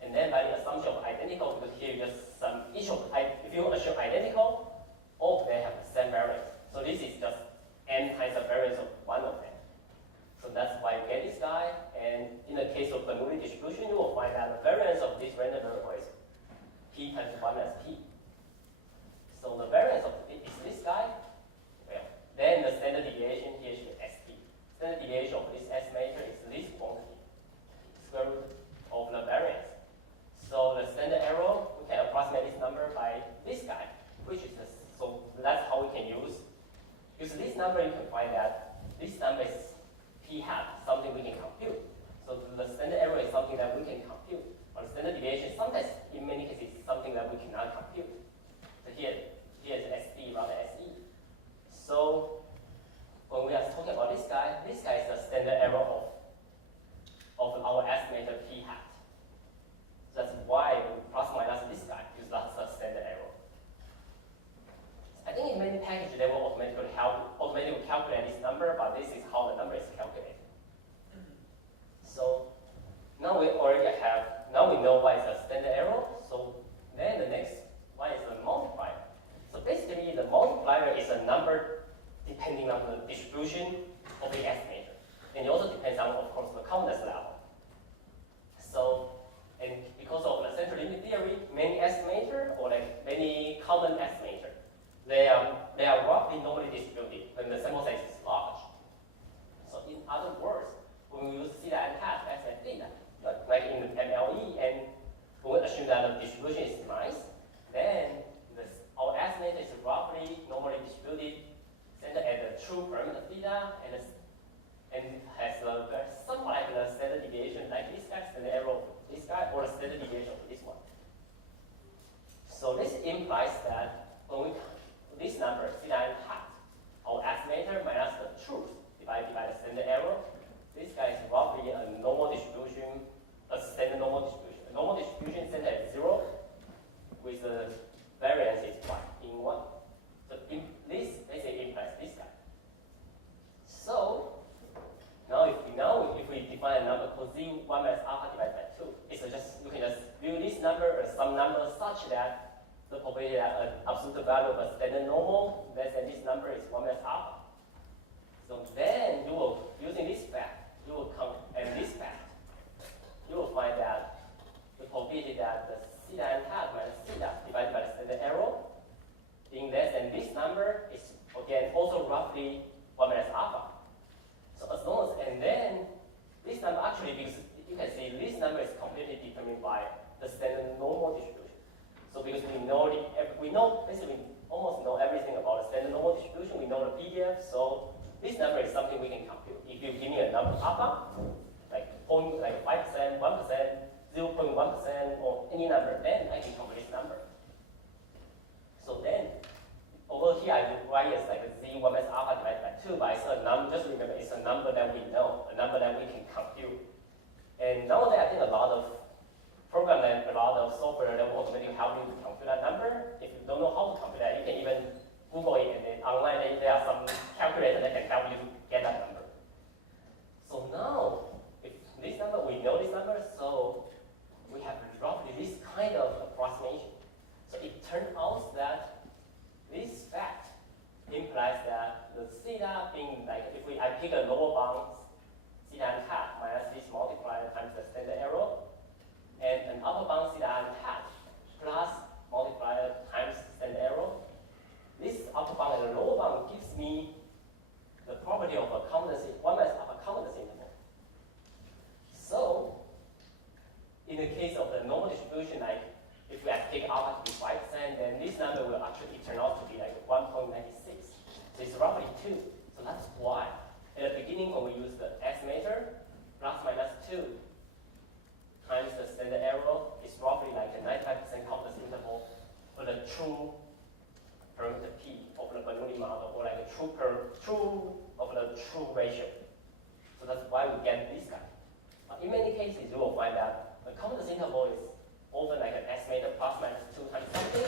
and then by the assumption of identical, because here just some each of if you assume identical, all of them have the same variance. So this is just n times the variance of 1 of them. So that's why you get this guy. And in the case of Bernoulli distribution, you will find that the variance of this random variable is p times 1 as p. So the variance of it is this guy. Well, then the standard deviation here should be st. Standard deviation of this estimator is this quantity, square root of the variance. So the standard error, we can approximate this number by this guy, which is this. So that's how we can use this number. You can find that this number is p hat, something we can compute. So the standard error is something that we can compute. But the standard deviation, sometimes, in many cases, is something that we cannot compute. So here is SD rather SE. So when we are talking about this guy is the standard error of our estimator p hat. So that's why we plus minus this guy, because that's the standard error. I think in many packages they will automatically calculate this number, but this is how the number is calculated. So now we know what is the standard error. So then the next one is the multiplier. So basically the multiplier is a number depending on the distribution of the estimator. And it also depends on, of course, the confidence level. So, and because of the central limit theory, many estimator, or like many common estimator, they are roughly normally distributed when the sample size is large. So in other words, when we use theta and hat as a theta, like in the MLE, and when we assume that the distribution is nice, then our estimator is roughly normally distributed, centered at the true parameter theta, and has somewhat like the standard deviation, like this guy, standard error of this guy, or the standard deviation of this one. So this implies that when we this number, theta and hat, our estimator minus the truth divided by the standard error, this guy is roughly a normal distribution, a standard normal distribution. A normal distribution centered at 0 with the variance is 1 in 1. So this basically implies this guy. So now if we define a number called z1 minus alpha divided by 2, it's just you can just view this number as some number such that the probability that an absolute value of a standard normal less than this number is 1 minus alpha. So then you will, using this fact, you will come, and this fact, you will find that the probability that the theta and hat minus theta divided by the standard error being less than this number is again also roughly 1 minus alpha. So as long as, and then this number actually, because you can see this number is completely determined by the standard normal distribution. So because we know basically almost know everything about the standard normal distribution, we know the PDF, so this number is something we can compute. If you give me a number alpha, like 5%, 1%, 0.1%, or any number, then I can compute this number. So then, over here I will write as like a z1 minus alpha divided by 2, but it's a number, just remember, it's a number that we know, a number that we can compute. And nowadays I think a lot of program and a lot of software that will automatically help you to compute that number. If you don't know how to compute that, you can even Google it, and then online there are some calculators that can help you to get that number. So now, if this number, we know this number, so we have roughly this kind of approximation. So it turns out that this fact implies that the theta being like, if I pick a lower bound, theta and hat minus this multiplier times the standard error, and an upper bound true ratio. So that's why we get this guy. In many cases, you will find that the confidence interval is often like an estimated plus minus 2 times something.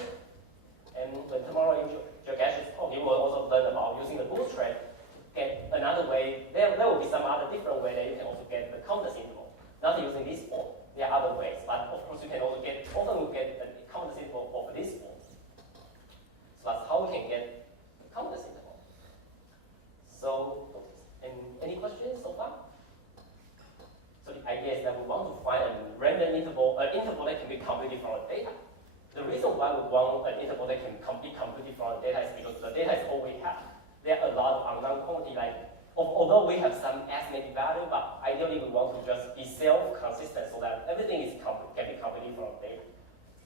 And when tomorrow in geogaseous talk, you will also learn about using the bootstrap to get another way. There will be some other different way that you can also get the confidence interval. Not using this form. There are other ways, but of course you can also get, often we get the confidence interval of this form. So that's how we can get the confidence interval. So, any questions so far? So the idea is that we want to find a random interval, an interval that can be computed from the data. The reason why we want an interval that can be computed from the data is because the data is all we have. There are a lot of unknown quantity, like although we have some estimated value, but ideally we want to just be self-consistent so that everything is can be computed from the data.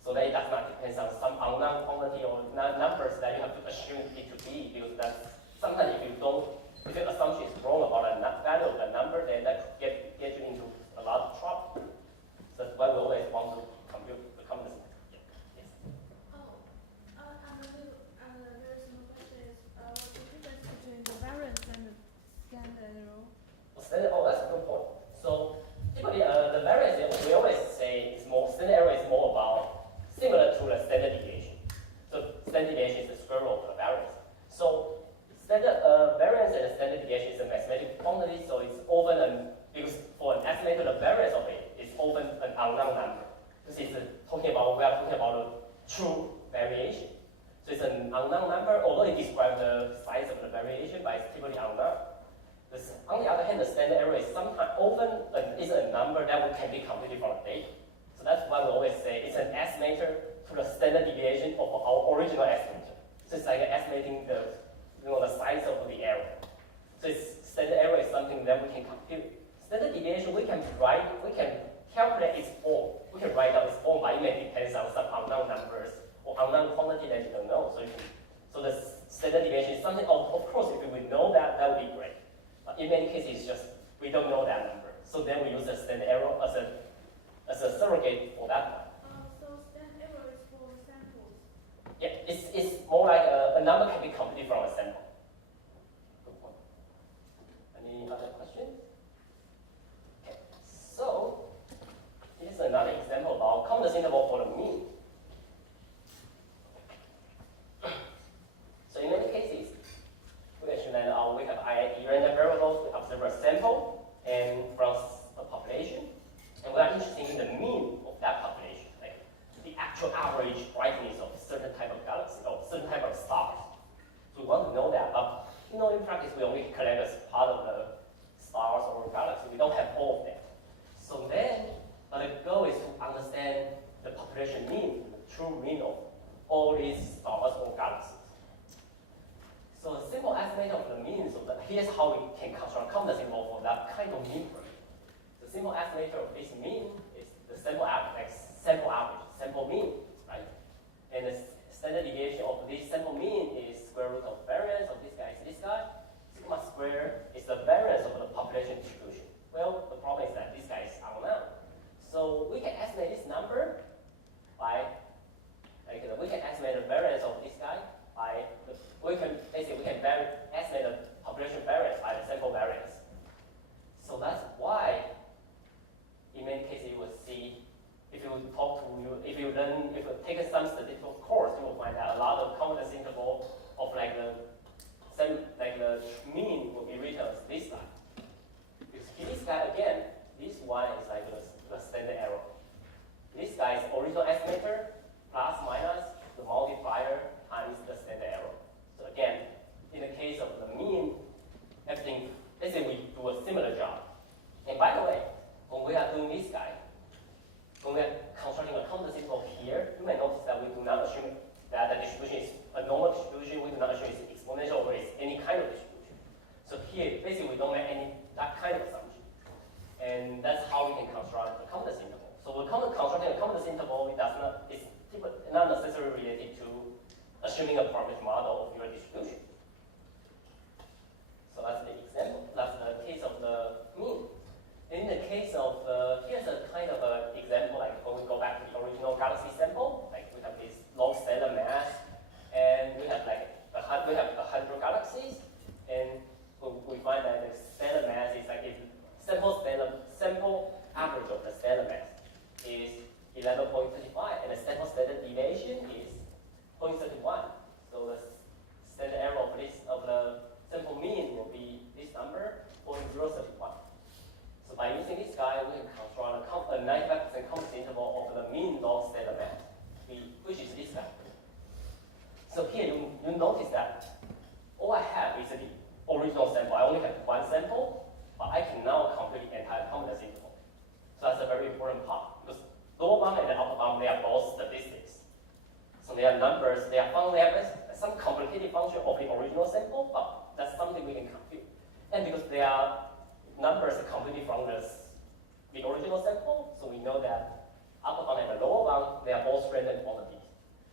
So that it does not depend on some unknown quantity or numbers that you have to assume it to be, because that's sometimes if your assumption is wrong about the value of the number, then that could get you into a lot of trouble. So that's why we always want to compute the confidence. Yes. Very simple question is, what's the difference between the variance and the standard error? That's a good point. So typically, the variance we always say is more standard error is more about similar to the standard deviation. So standard deviation is the square root of the variance. So standard variance and standard deviation is a mathematical quantity, so it's often because for an estimated variance of it, it's often an unknown number. Because we are talking about a true variation. So it's an unknown number, although it describes the size of the variation, but it's typically unknown. On the other hand, the standard error is often a number that can be computed from the data. So that's why we always say it's an estimator to the standard deviation of our original estimator. So it's like estimating the size of the error. So standard error is something that we can compute. Standard deviation we can calculate its form. We can write down its form, but it may depend on some unknown numbers or unknown quantity that you don't know. So the standard deviation is something. Of course, if we know that, that would be great. But in many cases, it's just we don't know that number. So then we use the standard error as a surrogate for that one. So standard error is for samples. Yeah, it's more like a number can be computed from a sample. Good point. Any other questions? Okay, so here's another example about confidence interval for the mean. So in many cases, we assume that we have random variables, we observe a sample and from a population, and we are interested in the mean of that population, like the actual average brightness of certain type of galaxy or certain type of stars. So we want to know that, but in practice we only collect as part of the stars or galaxy. We don't have all of them. So then, but the goal is to understand the population mean, the true mean of all these stars or galaxies. So a simple estimate of the mean, so that here's how we can construct confidence interval for that kind of mean for you. The simple estimator of this mean is the sample average, sample mean, right? And the standard deviation of this sample mean is square root of variance of this guy is this guy. Sigma square is the variance of the population distribution. Well, the problem is that this guy is unknown. So we can estimate this number by, we can estimate the variance of this guy by, we can estimate the population variance by the sample variance. So that's why, in many cases, you will see, if you take some statistical course, you will find that a lot of confidence interval of the mean will be written as this guy. Because this guy again, this one is like the standard error. This guy is original estimator plus minus the multiplier times the standard error. So again, in the case of the mean, everything, let's say we do a similar job. And by the way, when we are doing this guy, when we are constructing a confidence interval here, you may notice that we do not assume that the distribution is a normal distribution. We do not assume it's exponential or it's any kind of distribution. So here, basically, we don't make that kind of assumption. And that's how we can construct a confidence interval. So when constructing a confidence interval, it's not necessarily related to assuming a probability model of your distribution. So that's the example. That's the case of the mean. In the case of, here's a kind of an example, like when we go back to the original galaxy sample, like we have this low stellar mass, and we have like 100 galaxies, and we find that there's average of the standard mass is 11.35, and the sample standard deviation is 0.31. So the standard error of the sample mean will be this number, 0.031. So by using this guy, we can construct a 95% confidence interval of the mean log standard mass, which is this guy. So here you notice that all I have is the original sample. I only have one sample, but I can now compute the entire confidence interval. So that's a very important part, because lower bound and the upper bound, they are both statistics. So they are numbers, they have some complicated function of the original sample, but that's something we can compute. And because they are numbers completely from the original sample, so we know that upper bound and the lower bound, they are both random quantities.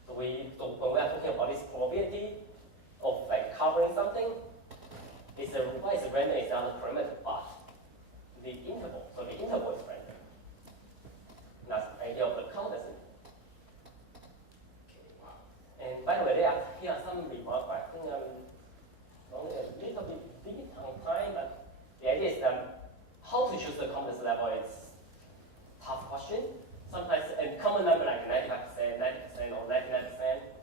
So when we are talking about this probability of like covering something, why is random is not a parameter, but the interval. So the interval is random. And that's the idea of the confidence interval. And by the way, here are some remarks. I think I'm only a little bit limit on time, but the idea is that how to choose the confidence level is a tough question. Sometimes, and common number like 95%, 90%, or 99%.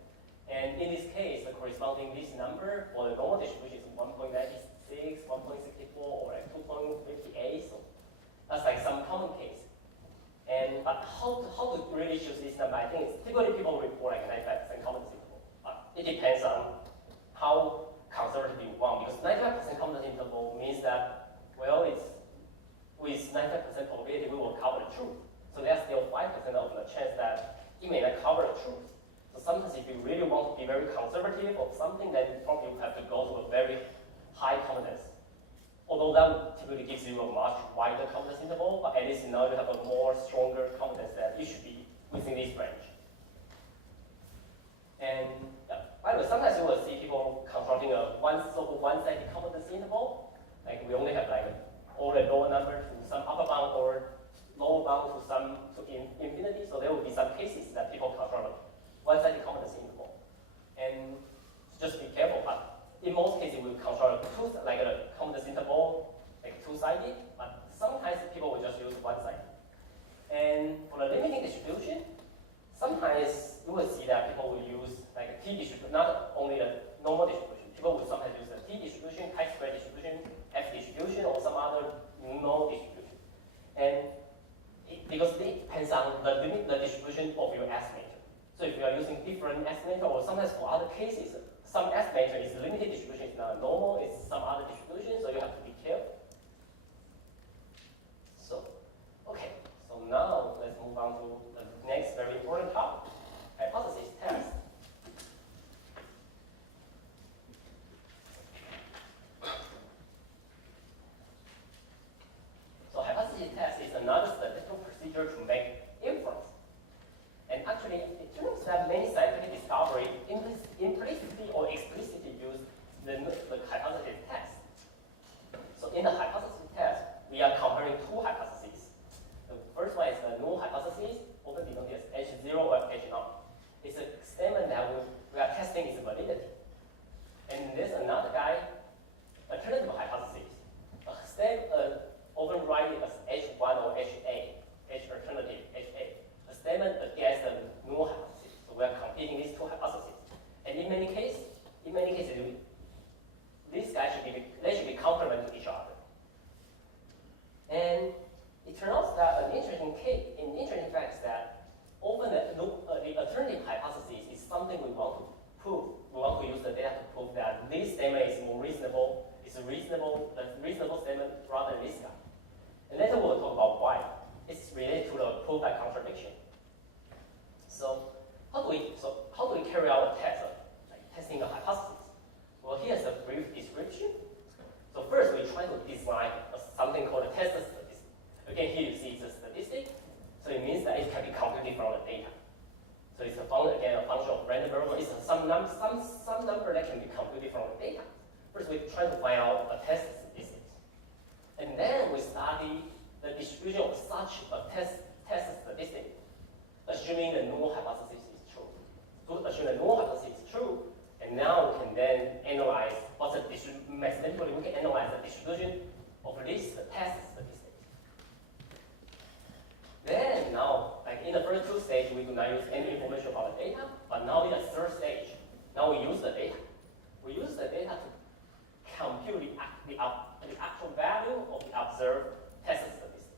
And in this case, the corresponding this number for the normal distribution is 1.96, 1.64, or like 2.58. So that's like some common case. But how to really choose this number? I think it's typically people report like 95% confidence interval. But it depends on how conservative you want, because 95% confidence interval means that, well, it's with 95% probability we will cover the truth. So there's still 5% of the chance that it may not cover the truth. So sometimes if you really want to be very conservative of something, then probably you have to go to a very high confidence. Although that typically gives you a much wider confidence interval, but at least now you have a more stronger confidence that you should be within this range. And by the way, sometimes you will see people constructing a so-called one-sided confidence interval. Like we only have like all the lower number to some upper bound or lower bound to infinity. So there will be some cases that people construct a one-sided confidence interval. And just be careful. But in most cases, we will construct a confidence interval, like two-sided. But sometimes people will just use one-sided. And for the limiting distribution, sometimes you will see that people will use like a t-distribution, not only a normal distribution. People will sometimes use a t-distribution, chi-square distribution, f-distribution, or some other null distribution. And because it depends on the distribution of your estimator. So if you are using different estimator, or sometimes for other cases, some estimator is limited distribution, it's not normal, it's some other distribution, so you have to be careful. So, okay, so now let's move on to the next very important topic, hypothesis test. So hypothesis test is another statistical procedure to make inference. And actually, it turns out many scientific discovery implicitly or explicitly use the hypothesis test. So in the hypothesis test, we are comparing two hypotheses. The first one is the null hypothesis, often denoted as H0 or H0. It's a statement that we are testing its validity. And there's another guy, alternative hypothesis. Often write it as H1 or HA, H alternative, HA. A statement against the null hypothesis. So we are competing these two hypotheses. And in many cases, these guys should be complement to each other. And it turns out that an interesting fact is that often the alternative hypothesis is something we want to prove. We want to use the data to prove that this statement is more reasonable. It's a reasonable statement rather than this guy. And later we'll talk about why. It's related to the proof by contradiction. So how do we carry out a test, like testing a hypothesis? Well, here's a brief description. So first, we try to design something called a test statistic. Again, here you see it's a statistic. So it means that it can be computed from the data. So it's a function of random variable. It's some number that can be computed from the data. First, we try to find out a test statistic. And then we study the distribution of such a test statistic, assuming the null hypothesis is true. To assume the null hypothesis is true, and now we can then analyze what's the mathematically we can analyze the distribution of this test statistic. in the first two stages, we do not use any information about the data, but now in the third stage, now we use the data. We use the data to compute the actual value of the observed test statistic.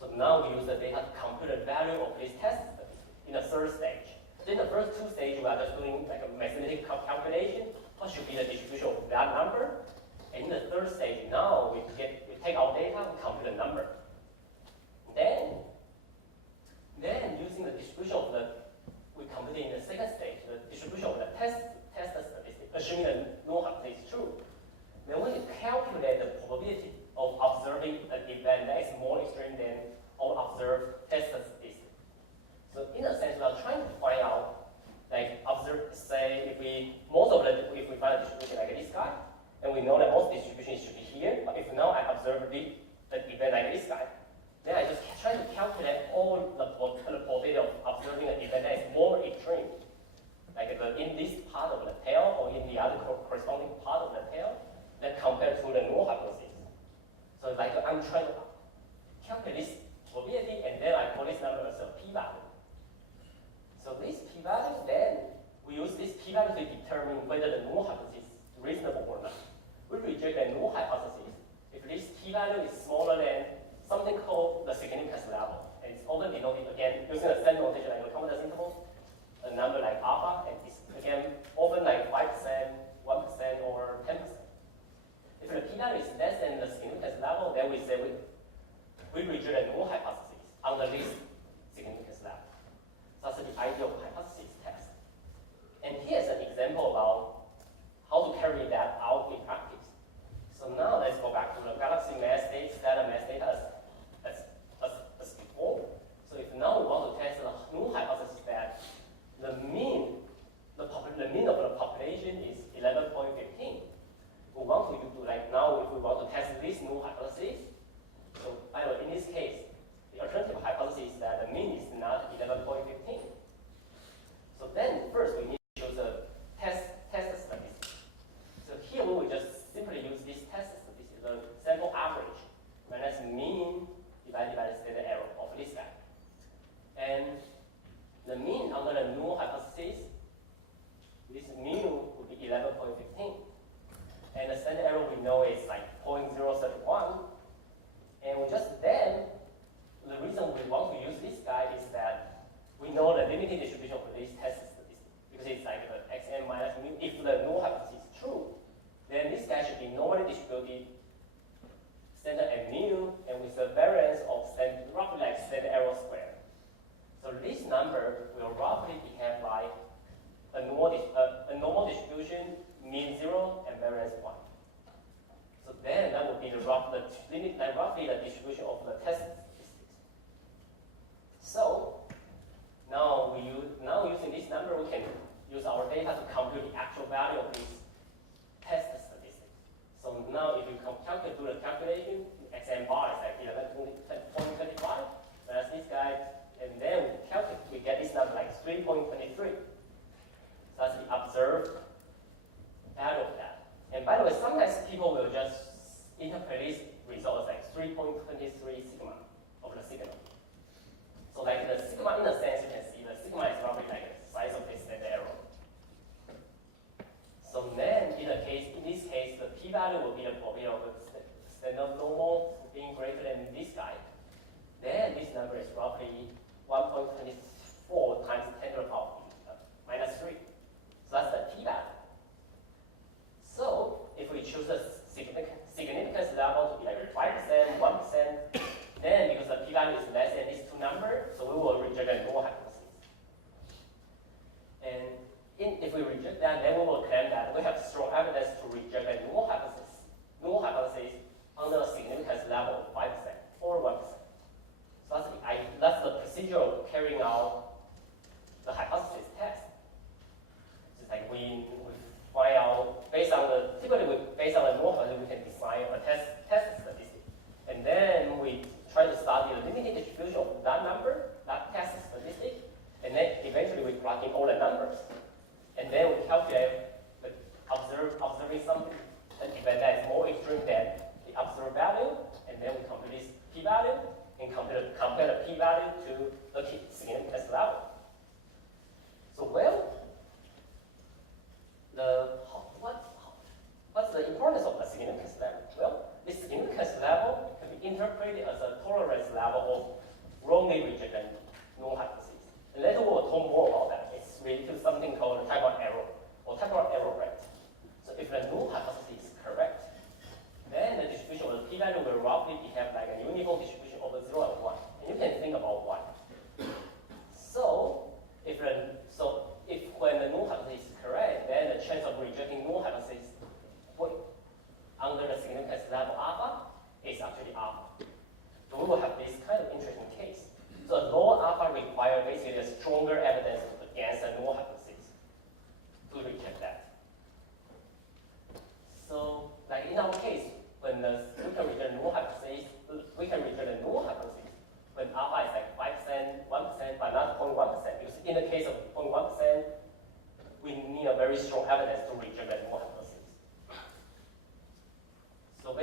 So now we use the data to compute the value of this test statistic in the third stage. So in the first two stages, we are just doing like a mathematical calculation. What should be the distribution of that number? And in the third stage, now we take our data, we compute the number. Then using the distribution of we compute in the second stage, the distribution of the test statistic, assuming the null hypothesis is true. Then we calculate the probability of observing an event that is more extreme than our observed test statistic. So in a sense, we are trying to find out, like say if we find a distribution like this guy, and we know that most distribution should be here, but if now I observe the event like this guy, then I just try to calculate all the probability of observing an event that is more extreme, like in this part of the tail or in the other corresponding part of the tail, then compared to the null hypothesis. So it's like I'm trying to calculate this probability, and then I call this number as a p-value. So this p-value, then we use this p-value to determine whether the null hypothesis is reasonable or not. We reject the null hypothesis if this p-value is smaller than something called the significance level. And it's often denoted, again, using the same notation like the confidence interval, a number like alpha, and it's, again, often like 5%, 1%, or 10%. If the p-value is less than the significance level, then we say we reject the null hypothesis under this significance level. So that's the ideal hypothesis test. And here's an example about how to carry that out in practice. So now let's go back to the galaxy mass data, stellar mass data as before. So if now we want to test the null hypothesis that the mean of the population is 11.15, we want to do like now if we want to test this null hypothesis. So by the way, in this case, the alternative hypothesis is that the mean is not 11.15. So then first we need to choose a test statistic. So here we will just simply use this test statistic, the sample average minus mean divided by the standard error of this guy. And the mean under the null hypothesis, this mu would be 11.15. And the standard error we know is like 0.031. And we just then, the reason we want to use this guy is that we know the limiting distribution for this test statistic, because it's like the xn minus mu. If the null hypothesis is true, then this guy should be normally distributed standard and mu, and with a variance of roughly like standard error squared. So this number will roughly behave like a normal distribution, mean 0 and variance 1. So then that would be roughly the distribution of the test statistics. So now using this number, we can use our data to compute the actual value of this test statistic. So now if you do the calculation, xn bar is like 11.25, whereas this guy, and then we get this number like 3.23. So that's the observed value of that. And by the way, sometimes people will just interpret this result as like 3.23 sigma of the signal. So like the sigma, in a sense, you can see the sigma is roughly like the size of this standard error. So then, in this case, the p-value will be the probability of the standard normal being greater than this guy. Then this number is roughly 1.24 times 10 to the power minus 3. So that's the p-value. So if we choose a significance level to be like 5%, 1%, then because the p-value is less than these two numbers, so we will reject the null hypothesis. And if we reject that, then we will claim that we have strong evidence to reject the null hypothesis under a significance level of 5% or 1%. So that's the procedure of carrying out the hypothesis test. It's like we find out typically based on the null hypothesis, we can design a test statistic, and then we try to study the limiting distribution of that number, that test statistic, and then eventually we plug in all the numbers. And then we calculate observing something, an event that is more extreme than the observed value, and then we compute this p-value and compare the p-value to the stronger evidence against a null hypothesis to reject that. So, like in our case, when we can reject a null hypothesis, when alpha is like 5%, 1%, but not 0.1%, because in the case of 0.1%, we need a very strong evidence to reject the null hypothesis. So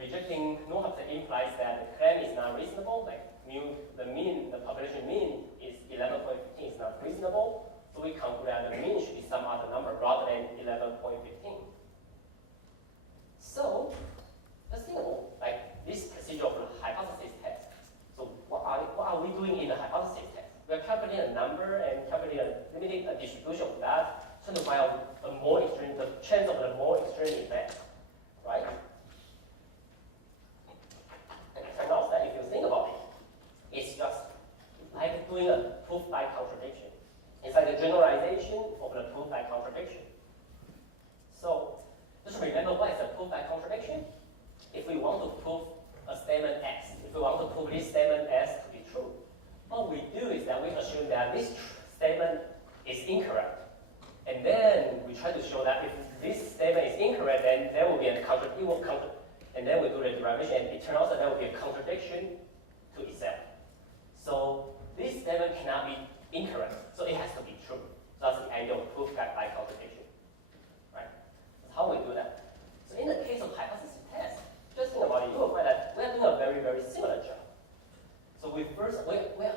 rejecting null hypothesis implies that the claim is not reasonable, like the population mean is 11.15 is not reasonable, so we conclude that the mean should be some other number rather than 11.15. So, let's think about like this procedure of the hypothesis test. So what are we doing in the hypothesis test? We are calculating a number and calculating a limiting a distribution of that, trying to find out the chance of the more extreme event, right? And it turns out that if you think about it, it's just like doing a proof by contradiction. It's like a generalization of the proof by contradiction. So just remember what is a proof by contradiction? If we want to prove a statement X, if we want to prove this statement S to be true, what we do is that we assume that this statement is incorrect. And then we try to show that if this statement is incorrect, then there will be a contradiction. And then we do the derivation, and it turns out that there will be a contradiction to itself. So this statement cannot be incorrect, so it has to be true. So that's the idea of proof by contradiction, right? That's how we do that. So in the case of hypothesis test, just think about it, you will find that we are doing a very, very similar job. So we're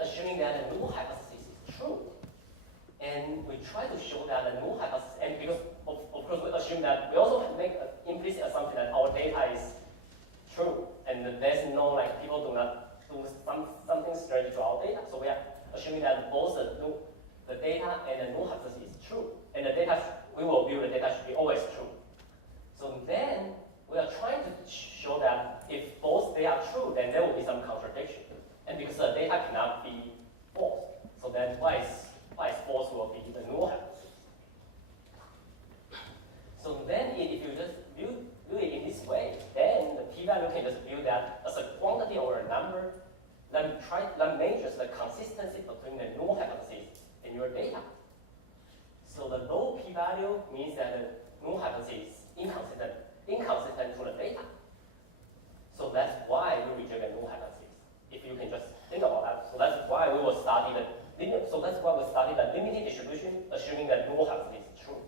assuming that the null hypothesis is true. And we try to show that the null hypothesis, and because of course we assume that, we also make an implicit assumption that our data is true, and there's no, like, people do not do something strange to our data. So we are assuming that both the data and the null hypothesis is true, and the data, we will view the data should be always true. So then, we are trying to show that if both they are true, then there will be some contradiction. And because the data cannot be false, so then why is false will be the null hypothesis. So then if you just view it in this way, then the p-value can just view that as a quantity or a number, then measures the consistency between the null hypothesis and your data. So the low p-value means that the null hypothesis is inconsistent to the data. So that's why we reject the null hypothesis. If you can just think about that. So that's why we will study the limiting distribution, assuming that null hypothesis is true.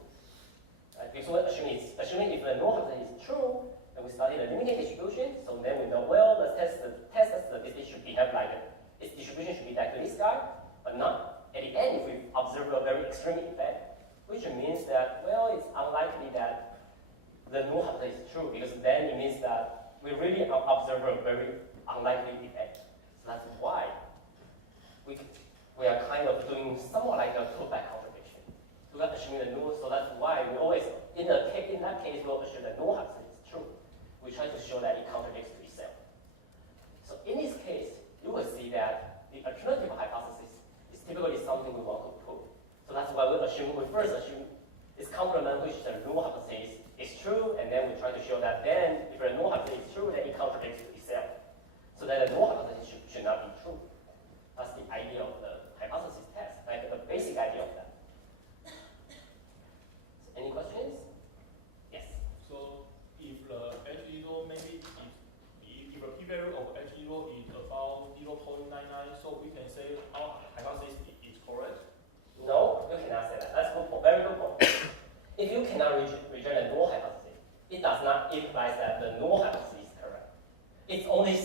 Right? Because we're assuming if the null hypothesis is true, then we study the limiting distribution. So then we know, well, the test statistic should behave like its distribution should be like this guy, but not. At the end, if we observe a very extreme event, which means that, well, it's unlikely that the null hypothesis is true, because then it means that we really observe a very unlikely event. So that's why we are kind of doing somewhat like a proof by contradiction. We are assuming the null, so that's why we always, in that case, we'll assume the null hypothesis is true. We try to show that it contradicts to itself. So in this case, you will see that the alternative hypothesis is typically something we want to prove. So that's why we first assume this complement, which is the null hypothesis, is true, and then we try to show that then, if the null hypothesis is true, then it contradicts to itself. So then the null hypothesis should not be true. That's the idea of the hypothesis test, like the basic idea of that. So any questions? Yes. So if the H0, maybe if the p-value of H0 is about 0.99, so we can say our hypothesis is correct? No, you cannot say that. That's a good point, very good point. If you cannot reject the null hypothesis, it does not imply that the null hypothesis is correct. It only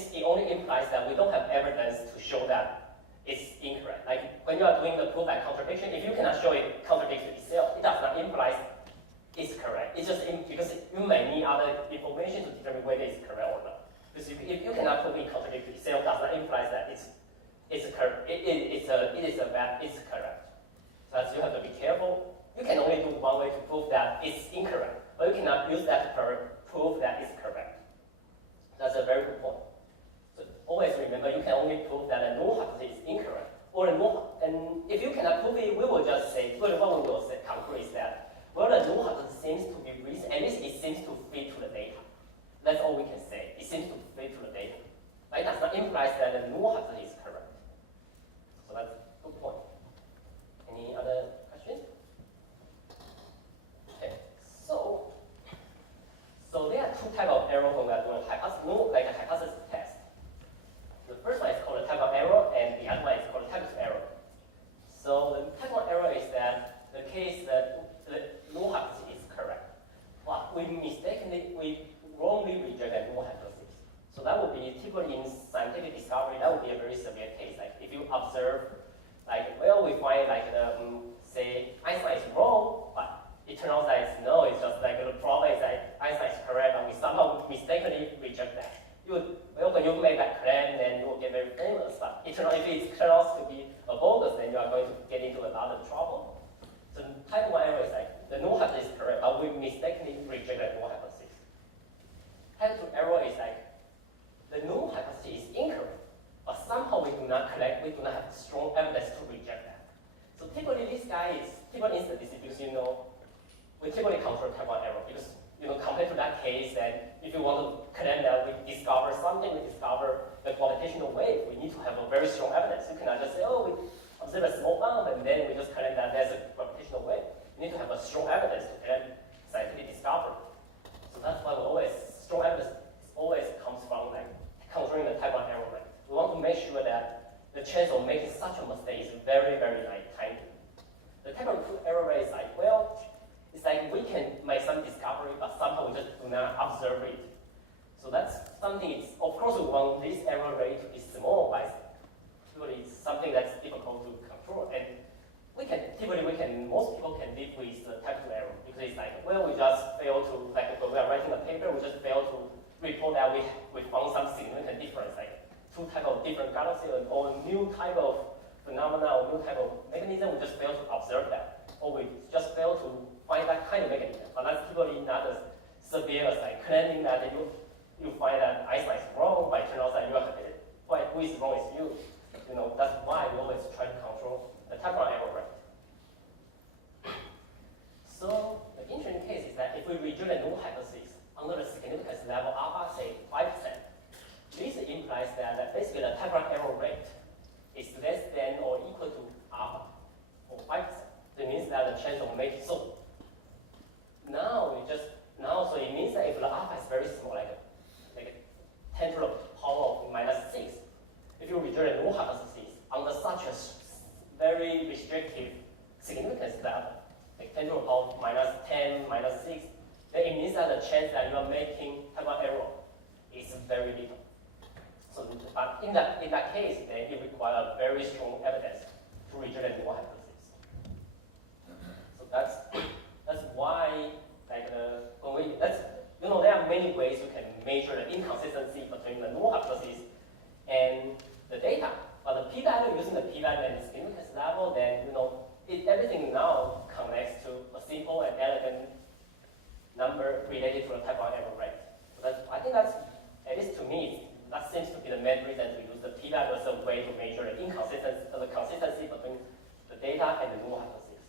implies that we don't have evidence to show that it's incorrect. Like when you are doing the proof by contradiction, if you cannot show it contradicts itself, it does not imply it's correct. It's just because you may need other information to determine whether it's correct or not. Because if you cannot prove it contradicts itself, does not imply that it's correct. It's correct. So that's, you have to be careful. You can only do one way to prove that it's incorrect, but you cannot use that to prove that it's correct. That's a very good point. So always remember, you can only prove that a null hypothesis is incorrect, or a null, and if you cannot prove it, we will just say, what we will say, conclude is that, well, the null hypothesis seems to be reasonable, at least it seems to fit to the data. That's all we can say. It seems to fit to the data. But it does not imply that the null hypothesis is correct. So that's a good point. observe, like, well, we find like the, say, Einstein is wrong, but it turns out that no, it's just like the problem is that Einstein is correct, and we somehow mistakenly reject that. Well, when you make that claim, then you will get very famous, but it turns out if it turns out to be a bogus, then you are going to get into a lot of trouble. So type 1 error is like, the null hypothesis is correct, but we mistakenly reject the null hypothesis. Type 2 error is like, the null hypothesis is incorrect, but somehow we do not have strong evidence to reject that. So typically this guy is, typically in statistics, we typically control type 1 error because, compared to that case, that if you want to claim that we discover something, we discover the gravitational wave, we need to have a very strong evidence. You cannot just say, oh, we observe a small amount and then we just claim that there's a gravitational wave. You need to have a strong evidence to claim scientific discovery. So that's why strong evidence always comes from like controlling the type 1 error rate. We want to make sure that the chance of making such a mistake is very, very tiny. The type 2 error rate is like, well, it's like we can make some discovery, but somehow we just do not observe it. So that's something, of course we want this error rate to be small, but it's something that's difficult to control. And most people can live with the type 2 error, because it's like, well, we just fail to, like when we are writing a paper, we just fail to report that we found some significant difference, like 2 types of different galaxies, or new type of phenomena, or new type of mechanism, we just fail to observe that. Or we just fail to find that kind of mechanism. But that's typically not as severe as like claiming that you find that Einstein is wrong, but it turns out that who is wrong is you. That's why we always try to control the type 1 error rate. So the interesting case is that if we reject the null hypothesis under the significance level alpha, say 5%, this implies that basically the type 1 error rate is less than or equal to alpha, or 5%. It means that the chance of making so. So it means that if the alpha is very small, like 10 to the power of -6, if you reject the null hypothesis under such a very restrictive significance level, like 10 to the power of -10, -6, then it means that the chance that you are making type 1 error is very little. So, but in that case, then it requires very strong evidence to reject the null hypothesis. So that's why, there are many ways you can measure the inconsistency between the null hypothesis and the data. But the p-value, using the p-value and the significance level, then everything now connects to a simple and elegant number related to the type 1 error rate. So I think that's, at least to me, that seems to be the main reason to use the p-value as a way to measure the consistency between the data and the null hypothesis.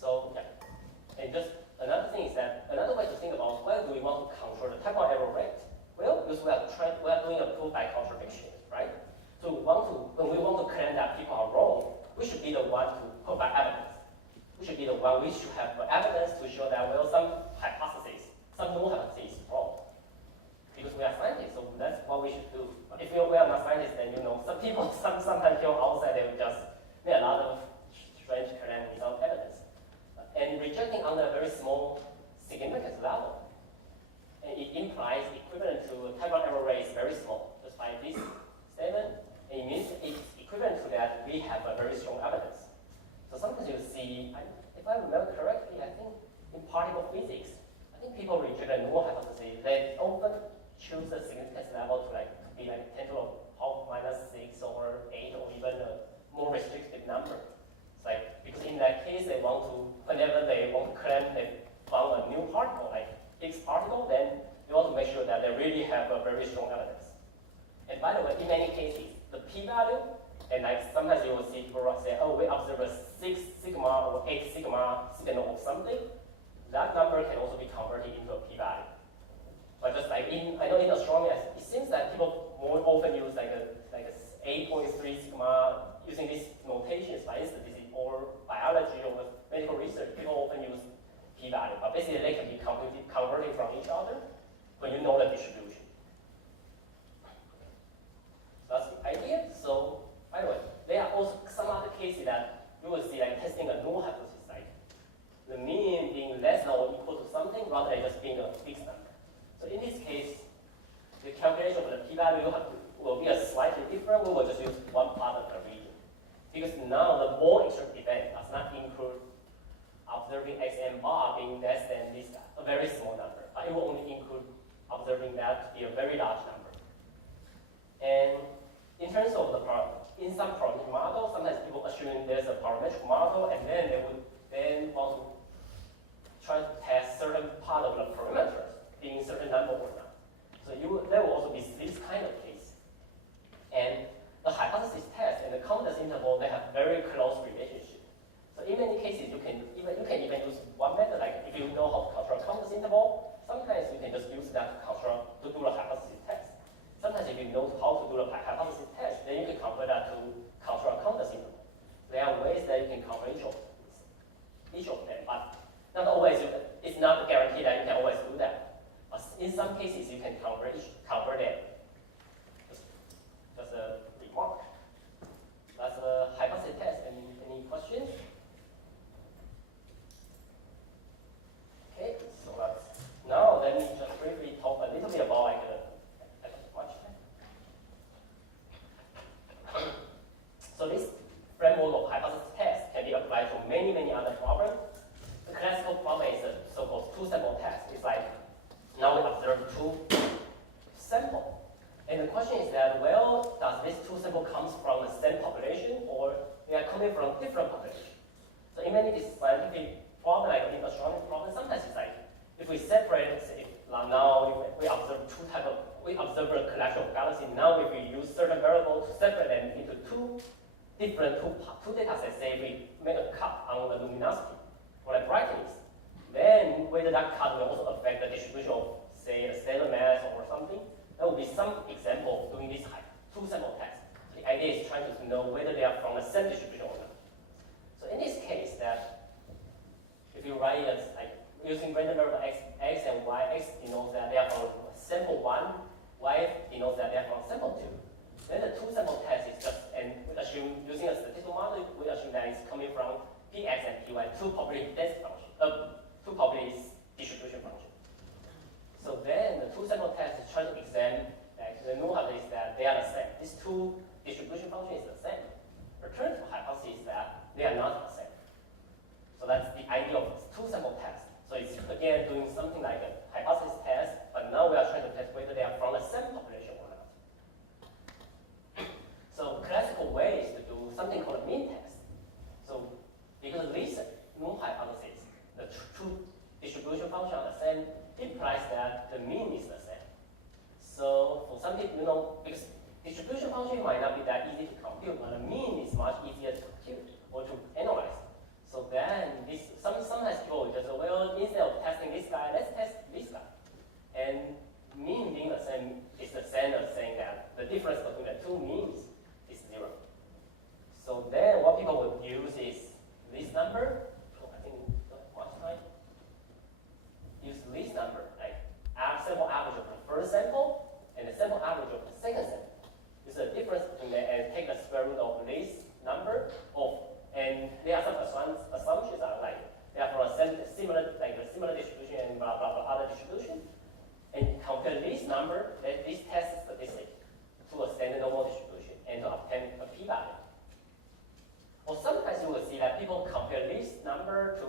So yeah, and just another thing is that another way to think about why do we want to control the type 1 error rate? Well, because we are doing a proof by contradiction, right? So when we want to claim that people are wrong, we should be the one to provide evidence. We should have evidence to show that some null hypothesis is wrong. Because we are scientists, so that's what we should do. But if we are not scientists, then some people sometimes feel outside, they will just make a lot of strange claims without evidence. And rejecting under a very small significance level, and it implies equivalent to type 1 error rate is very small. Just by this statement, it means it's equivalent to that we have a very strong evidence. So sometimes you see, if I remember correctly, I think in particle physics, I think people reject the null hypothesis. They often choose the significance level to be 10 to the power -6 or 8 or even a more restrictive number. It's because in that case whenever they want to claim they found a new particle, like Higgs particle, then you want to make sure that they really have a very strong evidence. And by the way, in many cases, the p-value, and sometimes you will see people say, oh, we observe a 6 sigma or 8 sigma signal of something. That number can also be converted into a p-value. But just I know in astronomy, it seems that people more often use a 8.3 sigma using these notations, by statistics or biology or medical research. People often use p-value, but basically they can be converted from each other when you know the distribution. That's the idea. So anyway, there are also some other cases that you will see testing a null hypothesis, the mean being less than or equal to something rather than just being a fixed number. So in this case, the calculation of the p-value will be a slightly different. We will just use one part of the region. Because now the more extreme event does not include observing xn bar being less than this guy, a very small number. But it will only include observing that to be a very large number. And in terms of the in some parametric model, sometimes people assume there's a parametric model, and then they would then want to try to test certain part of the parameters being certain number or not. So there will also be this kind of case. And the hypothesis test and the confidence interval, they have very close relationship. So in many cases, you can even use one method, like if you know how to control confidence interval, sometimes you can just use that to do the hypothesis test. Sometimes if you know how to do the hypothesis test, then you can convert that to control confidence interval. There are ways that you can convert each of them, but not always. It's not guaranteed that you can always do that. But in some cases, you can convert them. Just a remark. That's a hypothesis test. Any questions? Okay, so now let me just briefly talk a little bit about So this framework of hypothesis test can be applied to many, many other problems. The classical problem is a so-called two-sample test. It's like now we observe two samples. And the question is that, well, does this two sample comes from the same population or they are coming from different populations? So in many scientific problems, like in astronomy problems, sometimes it's like, if we separate, say, now we observe we observe a collection of galaxies. Now if we use certain variables to separate them into two data sets, say we make a cut on the luminosity or the brightness, then whether that cut will also affect the distribution of, say, the stellar mass or something. That will be some example of doing this two-sample test. So the idea is trying to know whether they are from the same distribution or not. So in this case, that if you write it like using random variable x and y, x denotes that they are from sample 1, y denotes that they are from sample 2. Then the two-sample test is just, and we assume, using a statistical model, we assume that it's coming from px and py, two probability density function, two probability distribution function. So then the two-sample test is trying to examine, like the new hypothesis is that they are the same. These two distribution functions is the same. Alternative hypothesis is that they are not the same. So that's the idea of two-sample test. So it's again doing something like a hypothesis test, but now we are trying to test whether they are from the same population or not. So classical way is to do something called a mean test. So because this new hypothesis, the two distribution function are the same, implies that the mean is the same. So for some people, because distribution function might not be that easy to compute, but the mean is much easier to compute or to analyze. So then sometimes people will just say, well, instead of testing this guy, let's test this guy. And mean being the same is the same as saying that the difference between the two means is 0. So then what people would use is this number. I think don't have much time. Use this number, like sample average of the first sample and the sample average of the second sample. There's a difference between that, and take the square root of this number and there are some assumptions are like they are from a similar distribution and blah blah blah other distribution, and compare this number, this test statistic, to a standard normal distribution and to obtain a p-value. Or sometimes you will see that people compare this number to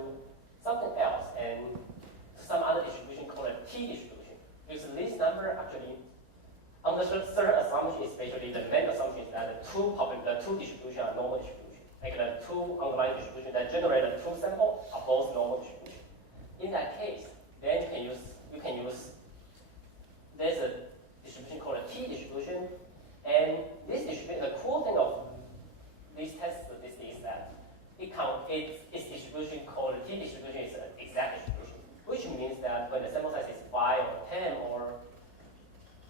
something else and some other distribution called a t-distribution. Because this number actually, under certain assumption, especially the main assumption is that the two distributions are normal distribution. Like the two underlying distributions that generate the two samples are both normal distribution. In that case, then you can use there's a distribution called a t-distribution, and this distribution, the cool thing of this test statistic is that its distribution called the t-distribution is an exact distribution, which means that when the sample size is 5 or 10 or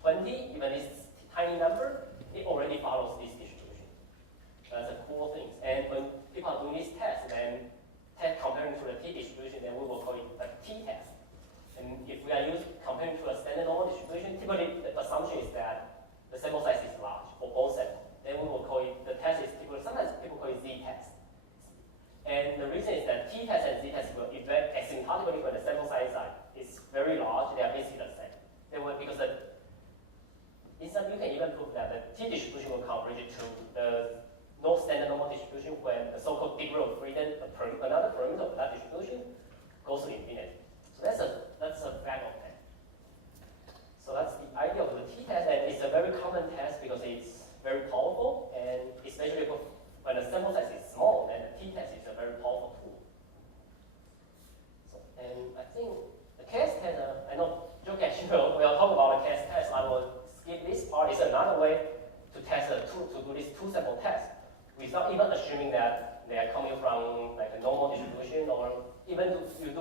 20, even this tiny number, it already follows this distribution. That's a cool thing. And when people are doing this test, then comparing to the t-distribution, then we will call it a t-test. And if we are comparing to a standard normal distribution, typically the assumption is that the sample size is large, or t-distribution will converge to the no standard normal distribution when the so-called degree of freedom, another parameter of that distribution, goes to infinity. So that's a fact of that. So that's the idea of the t-test, and it's a very common test because it's very powerful, and especially when the sample size is small, then the t-test is a very powerful tool. So, and I think the case test, I know Joe Cashiro will talk about the case test. I will skip this part. It's another way to test to do this two sample test without even assuming that they are coming from like a normal distribution, or even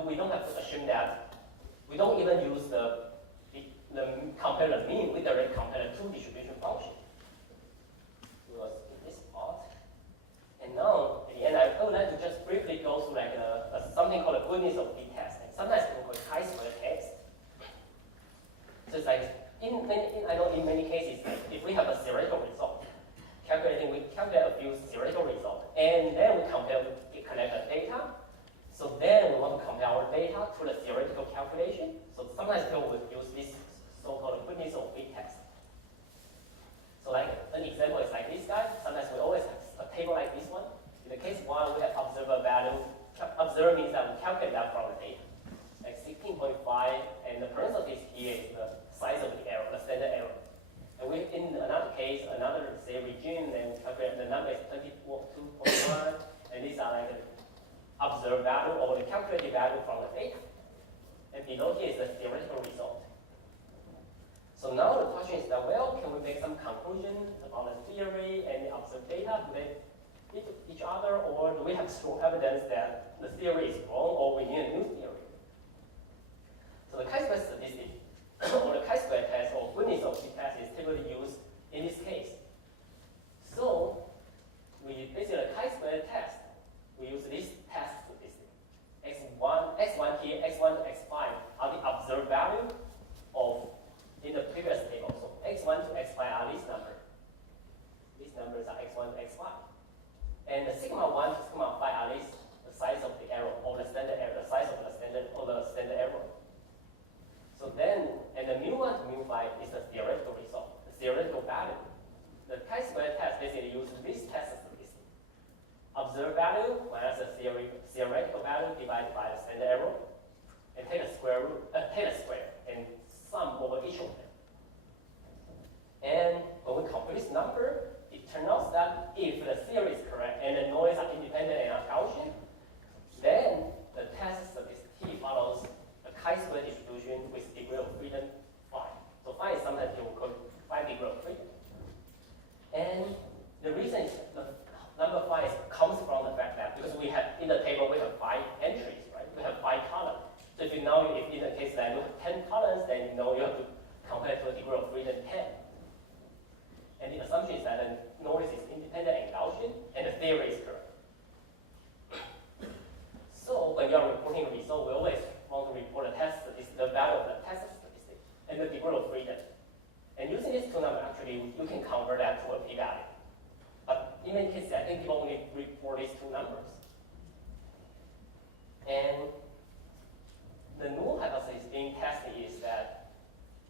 we don't have to assume that we don't even use the compare the mean. We directly compare the two distribution functions. We will skip this part. And now at the end, I would like to just briefly go through like something called a goodness of t-test. And sometimes people call it chi-square test. So it's like I know in many cases, if we have a theoretical result, we calculate a few theoretical results, and then we collect the data. So then we want to compare our data to the theoretical calculation. So sometimes people will use this so-called goodness of fit test. So like an example is like this guy. Sometimes we always have a table like this one. In the case one, we have observer value. Observer means that we calculate that from the data, like 16.5, and the parenthesis here is the size of the error, the standard error. And we, in another case, another say regime, then calculate the number is 22.1, and these are like the observed value or the calculated value from the data. And below here is the theoretical result. So now the question is that, well, can we make some conclusion about the theory and the observed data? Do they fit each other, or do we have strong evidence that the theory is wrong, or we need a new theory? So the chi-square statistic, or the chi-square test, or goodness of t test is typically used in this case. So we basically a chi-square test. We use this test statistic. X1 here, X1 to X5 are the observed value of in the previous table. So X1 to X5 are these numbers. These numbers are X1 to X5. And the sigma 1 to sigma 5 are these the size of the error, or the standard error, the size of the standard error. So then, and the mu1 to mu5 is the theoretical result, the theoretical value. The chi-square test basically uses this test statistic. Observed value minus the theoretical value divided by the standard error, and take a square and sum over each of them. And when we compute this number, it turns out that if the theory is correct and the noise are independent and are Gaussian, then the test statistic T follows a chi-square distribution with degree of freedom 5. So 5 is sometimes you will call 5 degree of freedom. And the reason is the number 5 comes from the fact that because we have in the table we have 5 entries, right? We have 5 columns. So if you know if in the case that you have 10 columns, then you know you have to compare to a degree of freedom 10. And the assumption is that the noise is independent and Gaussian, and the theory is correct. So when you are reporting a result, we always want to report the value of the test statistic and the degree of freedom. And using these two numbers, actually, you can convert that to a p-value. But in many cases, I think people only report these two numbers. And the null hypothesis being tested is that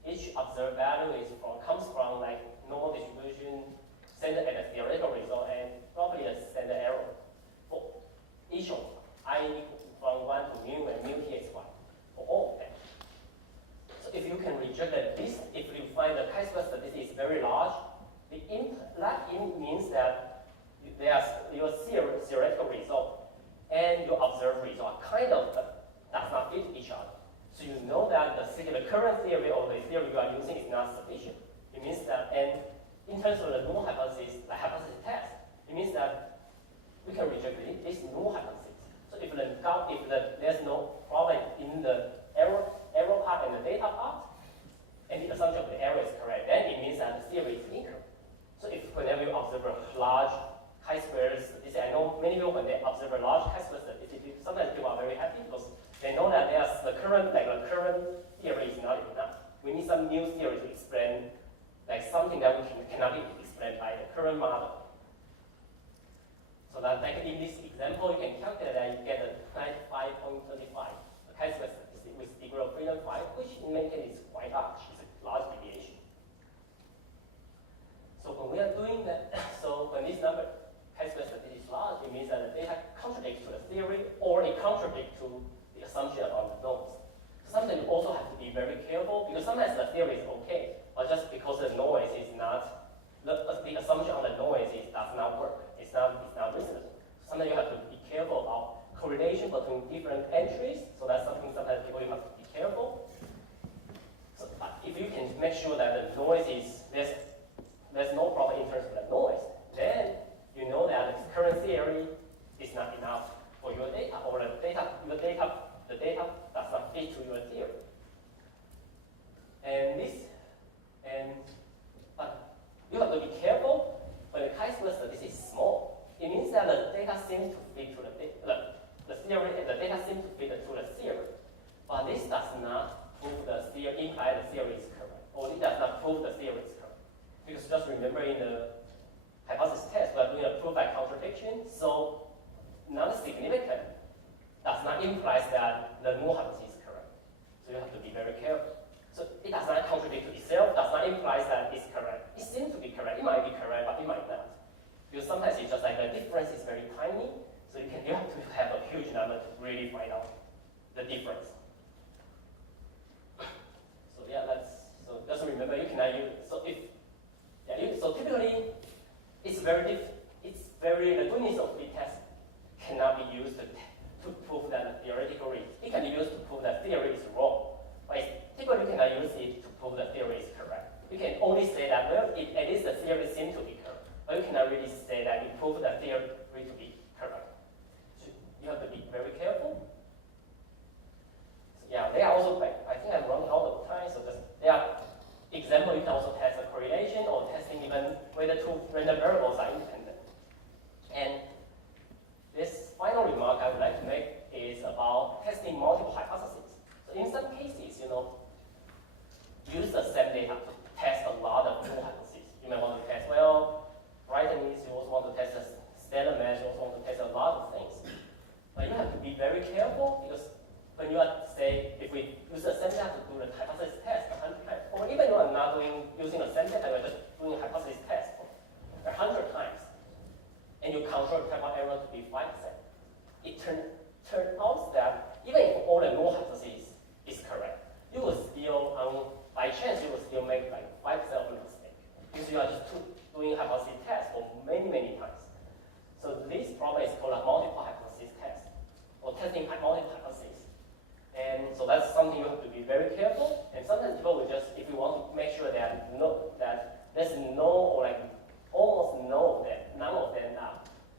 each observed value comes from like normal distribution centered at a theoretical result and probably a standard error for each of I equal from 1 to mu and mu t is 1 for all of them. So if you can reject this, if you find the chi-square statistic is very large, that means that your theoretical result and your observed result kind of does not fit each other. So you know that the current theory or the theory you are using is not sufficient. It means that, and in terms of the null hypothesis, the hypothesis test, it means that we can reject this null hypothesis. So if there's no problem in the error part and the data part, and the assumption of the error is correct, then it means that the theory is incorrect. So if whenever you observe a large chi-square statistic, I know many people when they observe a large chi-square statistic, sometimes people are very happy because they know that the current theory is not enough. We need some new theory to explain like something that we cannot be explained by the current model. So that like in this example, you can calculate that you get a 95.35, a chi-square statistic with degree of freedom 5, which in many cases is quite large. It's a large deviation. So when we are doing that, so when this number chi-square statistic is large, it means that the data contradicts to the theory or it contradicts to the assumption about the noise. Sometimes you also have to be very careful because sometimes the theory is okay, but just because the noise is not, the assumption on the noise does not work. It's not reasonable. Sometimes you have to be careful about correlation between different entries. So that's something sometimes people you have to be careful. So if you can make sure that the noise is, there's no problem in terms of the noise, then you know that the current theory is not enough for your data, or the data does not fit to your theory. But you have to be careful when the chi-square statistic is small. It means that the data seems to fit to the theory, and the data seems to fit to the theory. But this does not prove the theory, imply the theory is correct, or it does not prove the theory is correct. Because just remember in the hypothesis test, we are doing a proof by contradiction, so non-significant does not imply that the null hypothesis is correct. So you have to be very careful. So it does not contradict to itself, does not imply that it's correct. It seems to be correct, it might be correct, but it might not. Because sometimes it's just like the difference is very tiny, so you have to have a huge number to really find out the difference. So yeah, so just remember you cannot use, so typically it's very the goodness of the test cannot be used to prove that the theoretical is. It can be used to prove that theory is wrong, but typically you cannot use it to prove the theory is correct. You can only say that, well, at least the theory seems to be correct, but you cannot really say that you prove the theory to be correct. So you have to be very careful. So yeah, they are also, I think I'm running out of time, so there are examples. You can also test a correlation or testing even whether two random variables are independent. And this final remark I would like to make is about testing multiple hypotheses. So in some cases, use the same data to test a lot of null hypotheses. You may want to test, brightness, you also want to test the stellar mesh, you also want to test a lot of things. But you have to be very careful because when you are, say, if we use the same data to do the hypothesis test 100 times, or even you are not using the same data, you are just doing a hypothesis test 100 times, and you control the type of error to be 5%. It turns out that even if all the null hypothesis is correct, you will still, by chance, you will still make like 5% of a mistake because you are just doing hypothesis test for many, many times. So this problem is called a multiple hypothesis test, or testing multiple hypotheses. And so that's something you have to be very careful. And sometimes people will just, if you want to make sure that there's no, or like almost no, that none of them are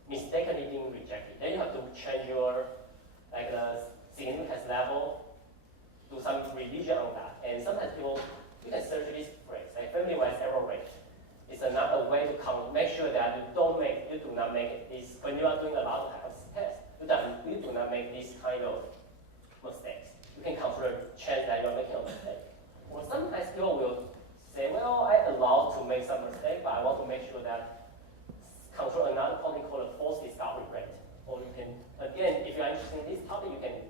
mistakenly being rejected, then you have to change your the significance level, do some revision on that. And sometimes you can search this phrase, like family-wise error rate. It's another way to make sure that you do not make this, when you are doing a lot of hypothesis tests, you do not make this kind of mistakes. You can control the chance that you are making a mistake. Or sometimes people will say, well, I allow to make some mistake, but I want to make sure that control another quantity called a false discovery rate. Or you can, again, if you are interested in this topic, you can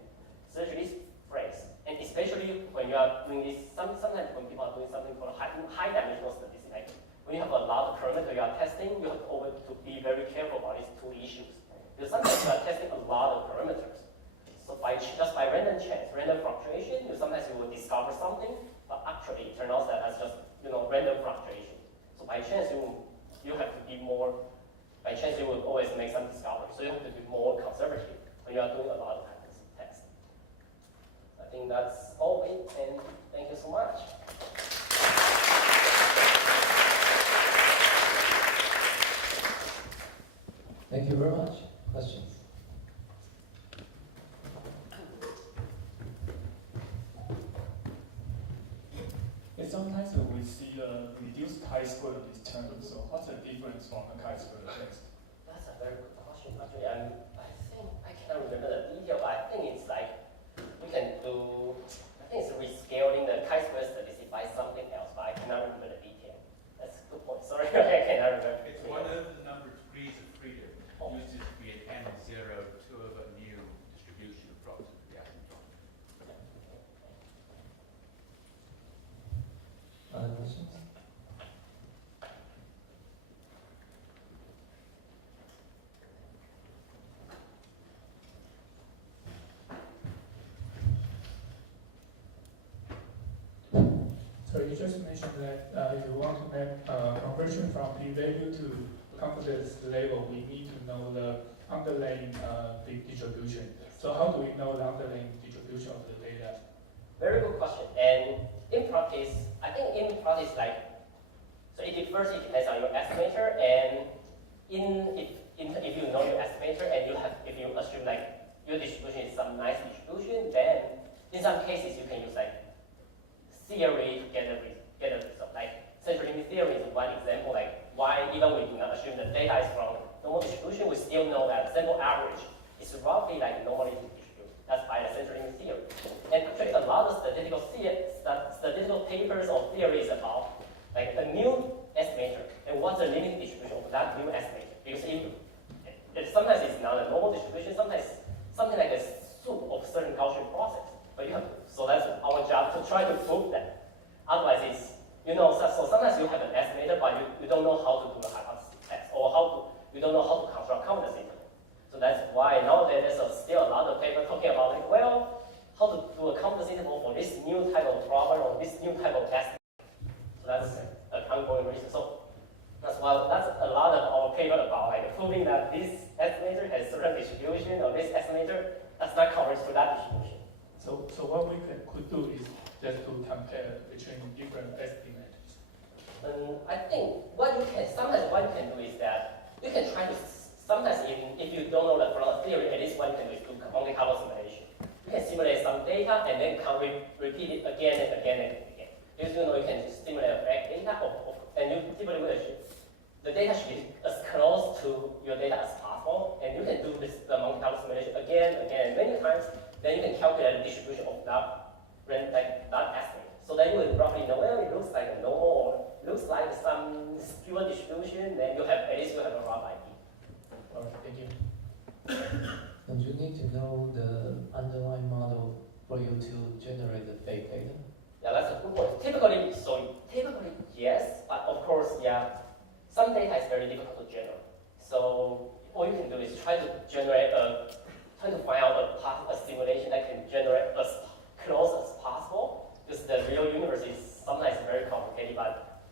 search this phrase. And especially when you are doing this, sometimes when people are doing something called high dimensional statistics, like when you have a lot of parameters you are testing, you have to be very careful about these two issues. Because sometimes you are testing a lot of parameters. So just by random chance, random fluctuation, sometimes you will discover something, but actually it turns out that that's just random fluctuation. So by chance you have to be more. By chance you will always make some discovery. So you have to be more conservative when you are doing a lot of hypothesis tests. I think that's all of it, and thank you so much. Thank you very much. Questions? Sometimes we see a reduced chi-square in this term. So what's the difference from the chi-square test? That's a very good question. Actually, I think I cannot remember the detail, but I think it's like we can do. I think it's rescaling the chi-square statistic by something else, but I cannot remember the detail. That's a good point. Sorry, I cannot remember. It's one of the number of degrees of freedom used to create n0 to a new distribution approximately the asymptotic. Other questions? you just mentioned that if you want to make conversion from p-value to confidence level, we need to know the underlying distribution. So how do we know the underlying distribution of the data? Very good question. And in practice, I think in practice, like, so it first it depends on your estimator, and if you know your estimator and if you assume like your distribution is some nice distribution, then in some cases you can use like theory to get a result. Like central limit theory is one example. Like why even we do not assume the data is from normal distribution, we still know that sample average is roughly like normally distributed. That's by the central limit theory. And actually a lot of statistical papers or theories about like a new estimator and what's the limit distribution of that new estimator. Because sometimes it's not a normal distribution, sometimes something like a soup of certain Gaussian process. But so that's our job to try to prove that. Otherwise, so sometimes you have an estimator, but you don't know how to do a hypothesis test, or you don't know how to construct confidence interval. So that's why nowadays there's still a lot of paper talking about like, well, how to do a confidence interval for this new type of problem or this new type of estimate. So that's an ongoing research. So that's a lot of our paper about like proving that this estimator has certain distribution or this estimator does not cover to that distribution. So what we could do is just to compare between different estimators. I think sometimes what you can do is that you can try to, sometimes if you don't know the from theory, at least what you can do is do only couple simulation. You can simulate some data and then repeat it again and again and again. Because you can simulate a back data, and you typically will achieve the data should be as close to your data as possible, and you can do the multi-couple simulation again, many times. Then you can calculate the distribution of that estimate. So then you will roughly know, well, it looks like a normal, or looks like some skew distribution. Then at least you have a rough idea. All right, thank you. And you need to know the underlying model for you to generate the fake data. Yeah, that's a good point. Typically, yes, but of course, yeah. Some data is very difficult to generate. So all you can do is try to find out a simulation that can generate as close as possible. Because the real universe is sometimes very complicated, but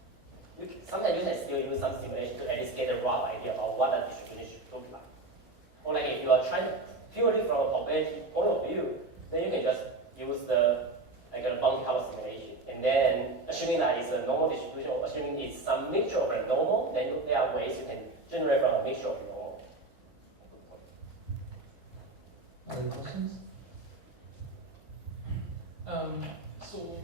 sometimes you can still use some simulation to at least get a rough idea about what that distribution should look like. Or like if you are trying purely from a probability point of view, then you can just use a bounty couple simulation. And then assuming that it's a normal distribution, or assuming it's some mixture of a normal, then there are ways you can generate from a mixture of normal. Other questions? So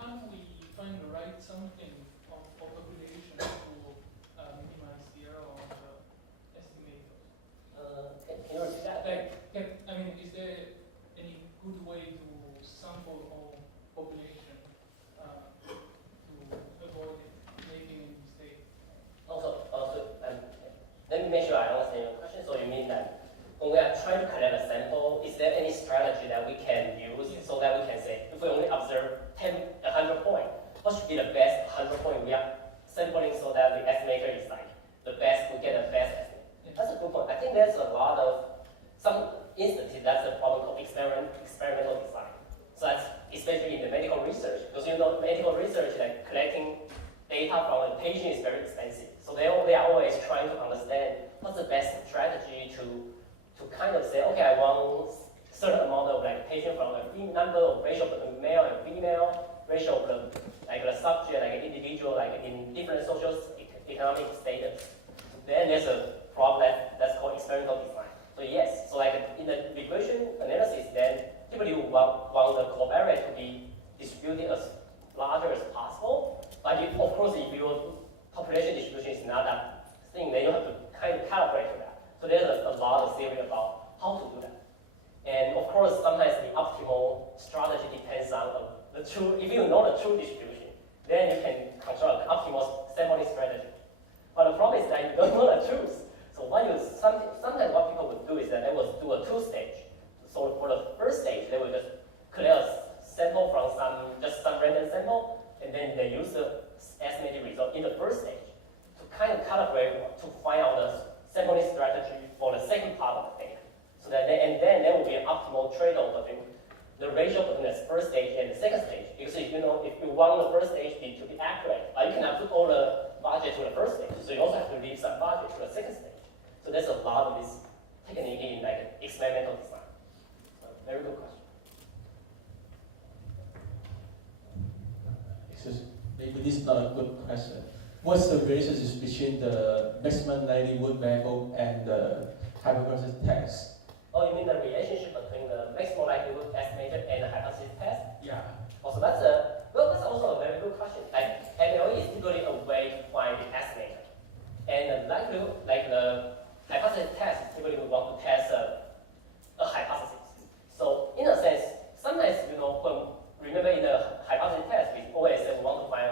how do we find the right something of population to minimize the error of the estimators? Can you repeat that? Is there any good way to sample all population to avoid making a mistake? Also, let me make sure I understand your question. So you mean that when we are trying to collect a sample, is there any strategy that we can use so that we can say, if we only observe 100 points, what should be the best 100 point we are sampling so that the estimator is like the best, we get the best estimate? That's a good point. I think there's a lot of, some instances, that's a problem called experimental design. So that's especially in the medical research, because medical research, like collecting data from a patient is very expensive. So they are always trying to understand what's the best strategy to kind of say, okay, I want certain amount of like patient from a number of ratio of the male and female, ratio of the subject, like an individual, like in different social economic status. Then there's a problem that's called experimental design. So yes, so like in the regression analysis, then typically you want the covariance to be distributed as larger as possible. But of course, if your population distribution is not that thing, then you have to kind of calibrate to that. So there's a lot of theory about how to do that. And of course, sometimes the optimal strategy depends on the true, if you know the true distribution, then you can construct an optimal sampling strategy. But the problem is that you don't know the truth. So sometimes what people would do is that they will do a two-stage. So for the first stage, they will just collect a sample from some random sample, and then they use the estimated result in the first stage to kind of calibrate to find out the sampling strategy for the second part of the data. So that then there will be an optimal trade-off between the ratio between the first stage and the second stage. Because if you want the first stage to be accurate, you cannot put all the budget to the first stage. So you also have to leave some budget to the second stage. So there's a lot of this technique in like experimental design. So very good question. Excuse me, maybe this is not a good question. What's the relationship between the maximum likelihood level and the hypothesis test? Oh, you mean the relationship between the maximum likelihood estimator and the hypothesis test? Yeah. Also, that's also a very good question. Like MLE is typically a way to find the estimator, and the likelihood, like the hypothesis test, is typically we want to test a hypothesis. So in a sense, sometimes when remember in the hypothesis test, we always say we want to find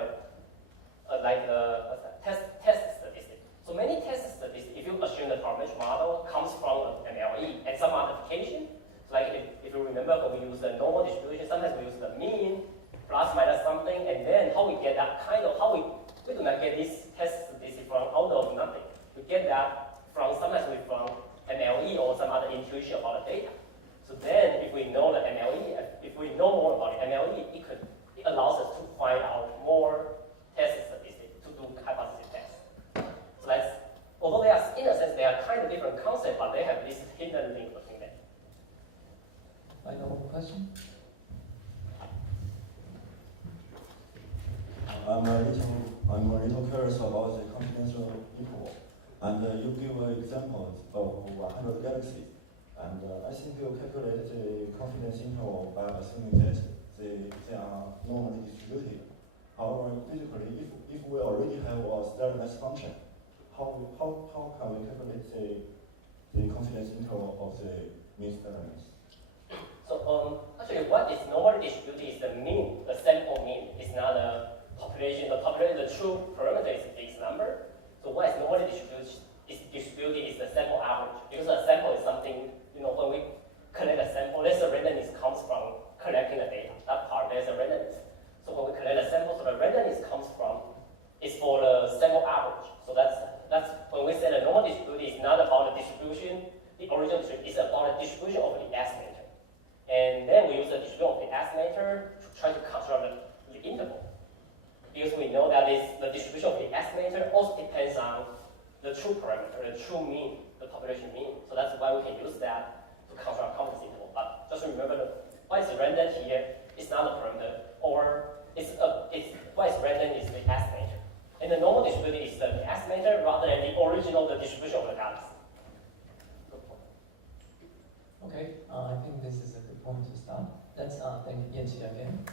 test statistic. So many test statistics, if you assume the probability model comes from an MLE and some modification, like if you remember when we use the normal distribution, sometimes we use the mean plus minus something, and then how we get that how we do not get this test statistic from out of nothing. We get that from sometimes from MLE or some other intuition about the data. So then if we know the MLE, if we know more about the MLE, it allows us to find out more test statistics to do hypothesis tests. So although they are, in a sense, they are kind of different concepts, but they have this hidden link between them. Final question? I'm a little curious about the confidential interval. And you give examples of 100 galaxies. And I think you calculate the confidence interval by assuming that they are normally distributed. However, basically, if we already have a sterilized function, how can we calculate the confidence interval of the mean sterilized? So actually, what is normally distributed is the mean, the sample mean. It's not the population. The true parameter is this number. So what is normally distributed is the sample average. Because a sample is something, when we collect a sample, there's a randomness comes from collecting the data. That part, there's a randomness. So when we collect a sample, so the randomness comes from, is for the sample average. So that's when we say the normal distributed is not about the distribution, the original distribution, it's about the distribution of the estimator. And then we use the distribution of the estimator to try to construct the interval. Because we know that the distribution of the estimator also depends on the true parameter, the true mean, the population mean. So that's why we can use that to construct confidence interval. But just remember what is random here is not a parameter, or what is random is the estimator. And the normal distributed is the estimator rather than the original, the distribution of the galaxy. Good point. Okay, I think this is a good point to start. Let's thank Yanqi again.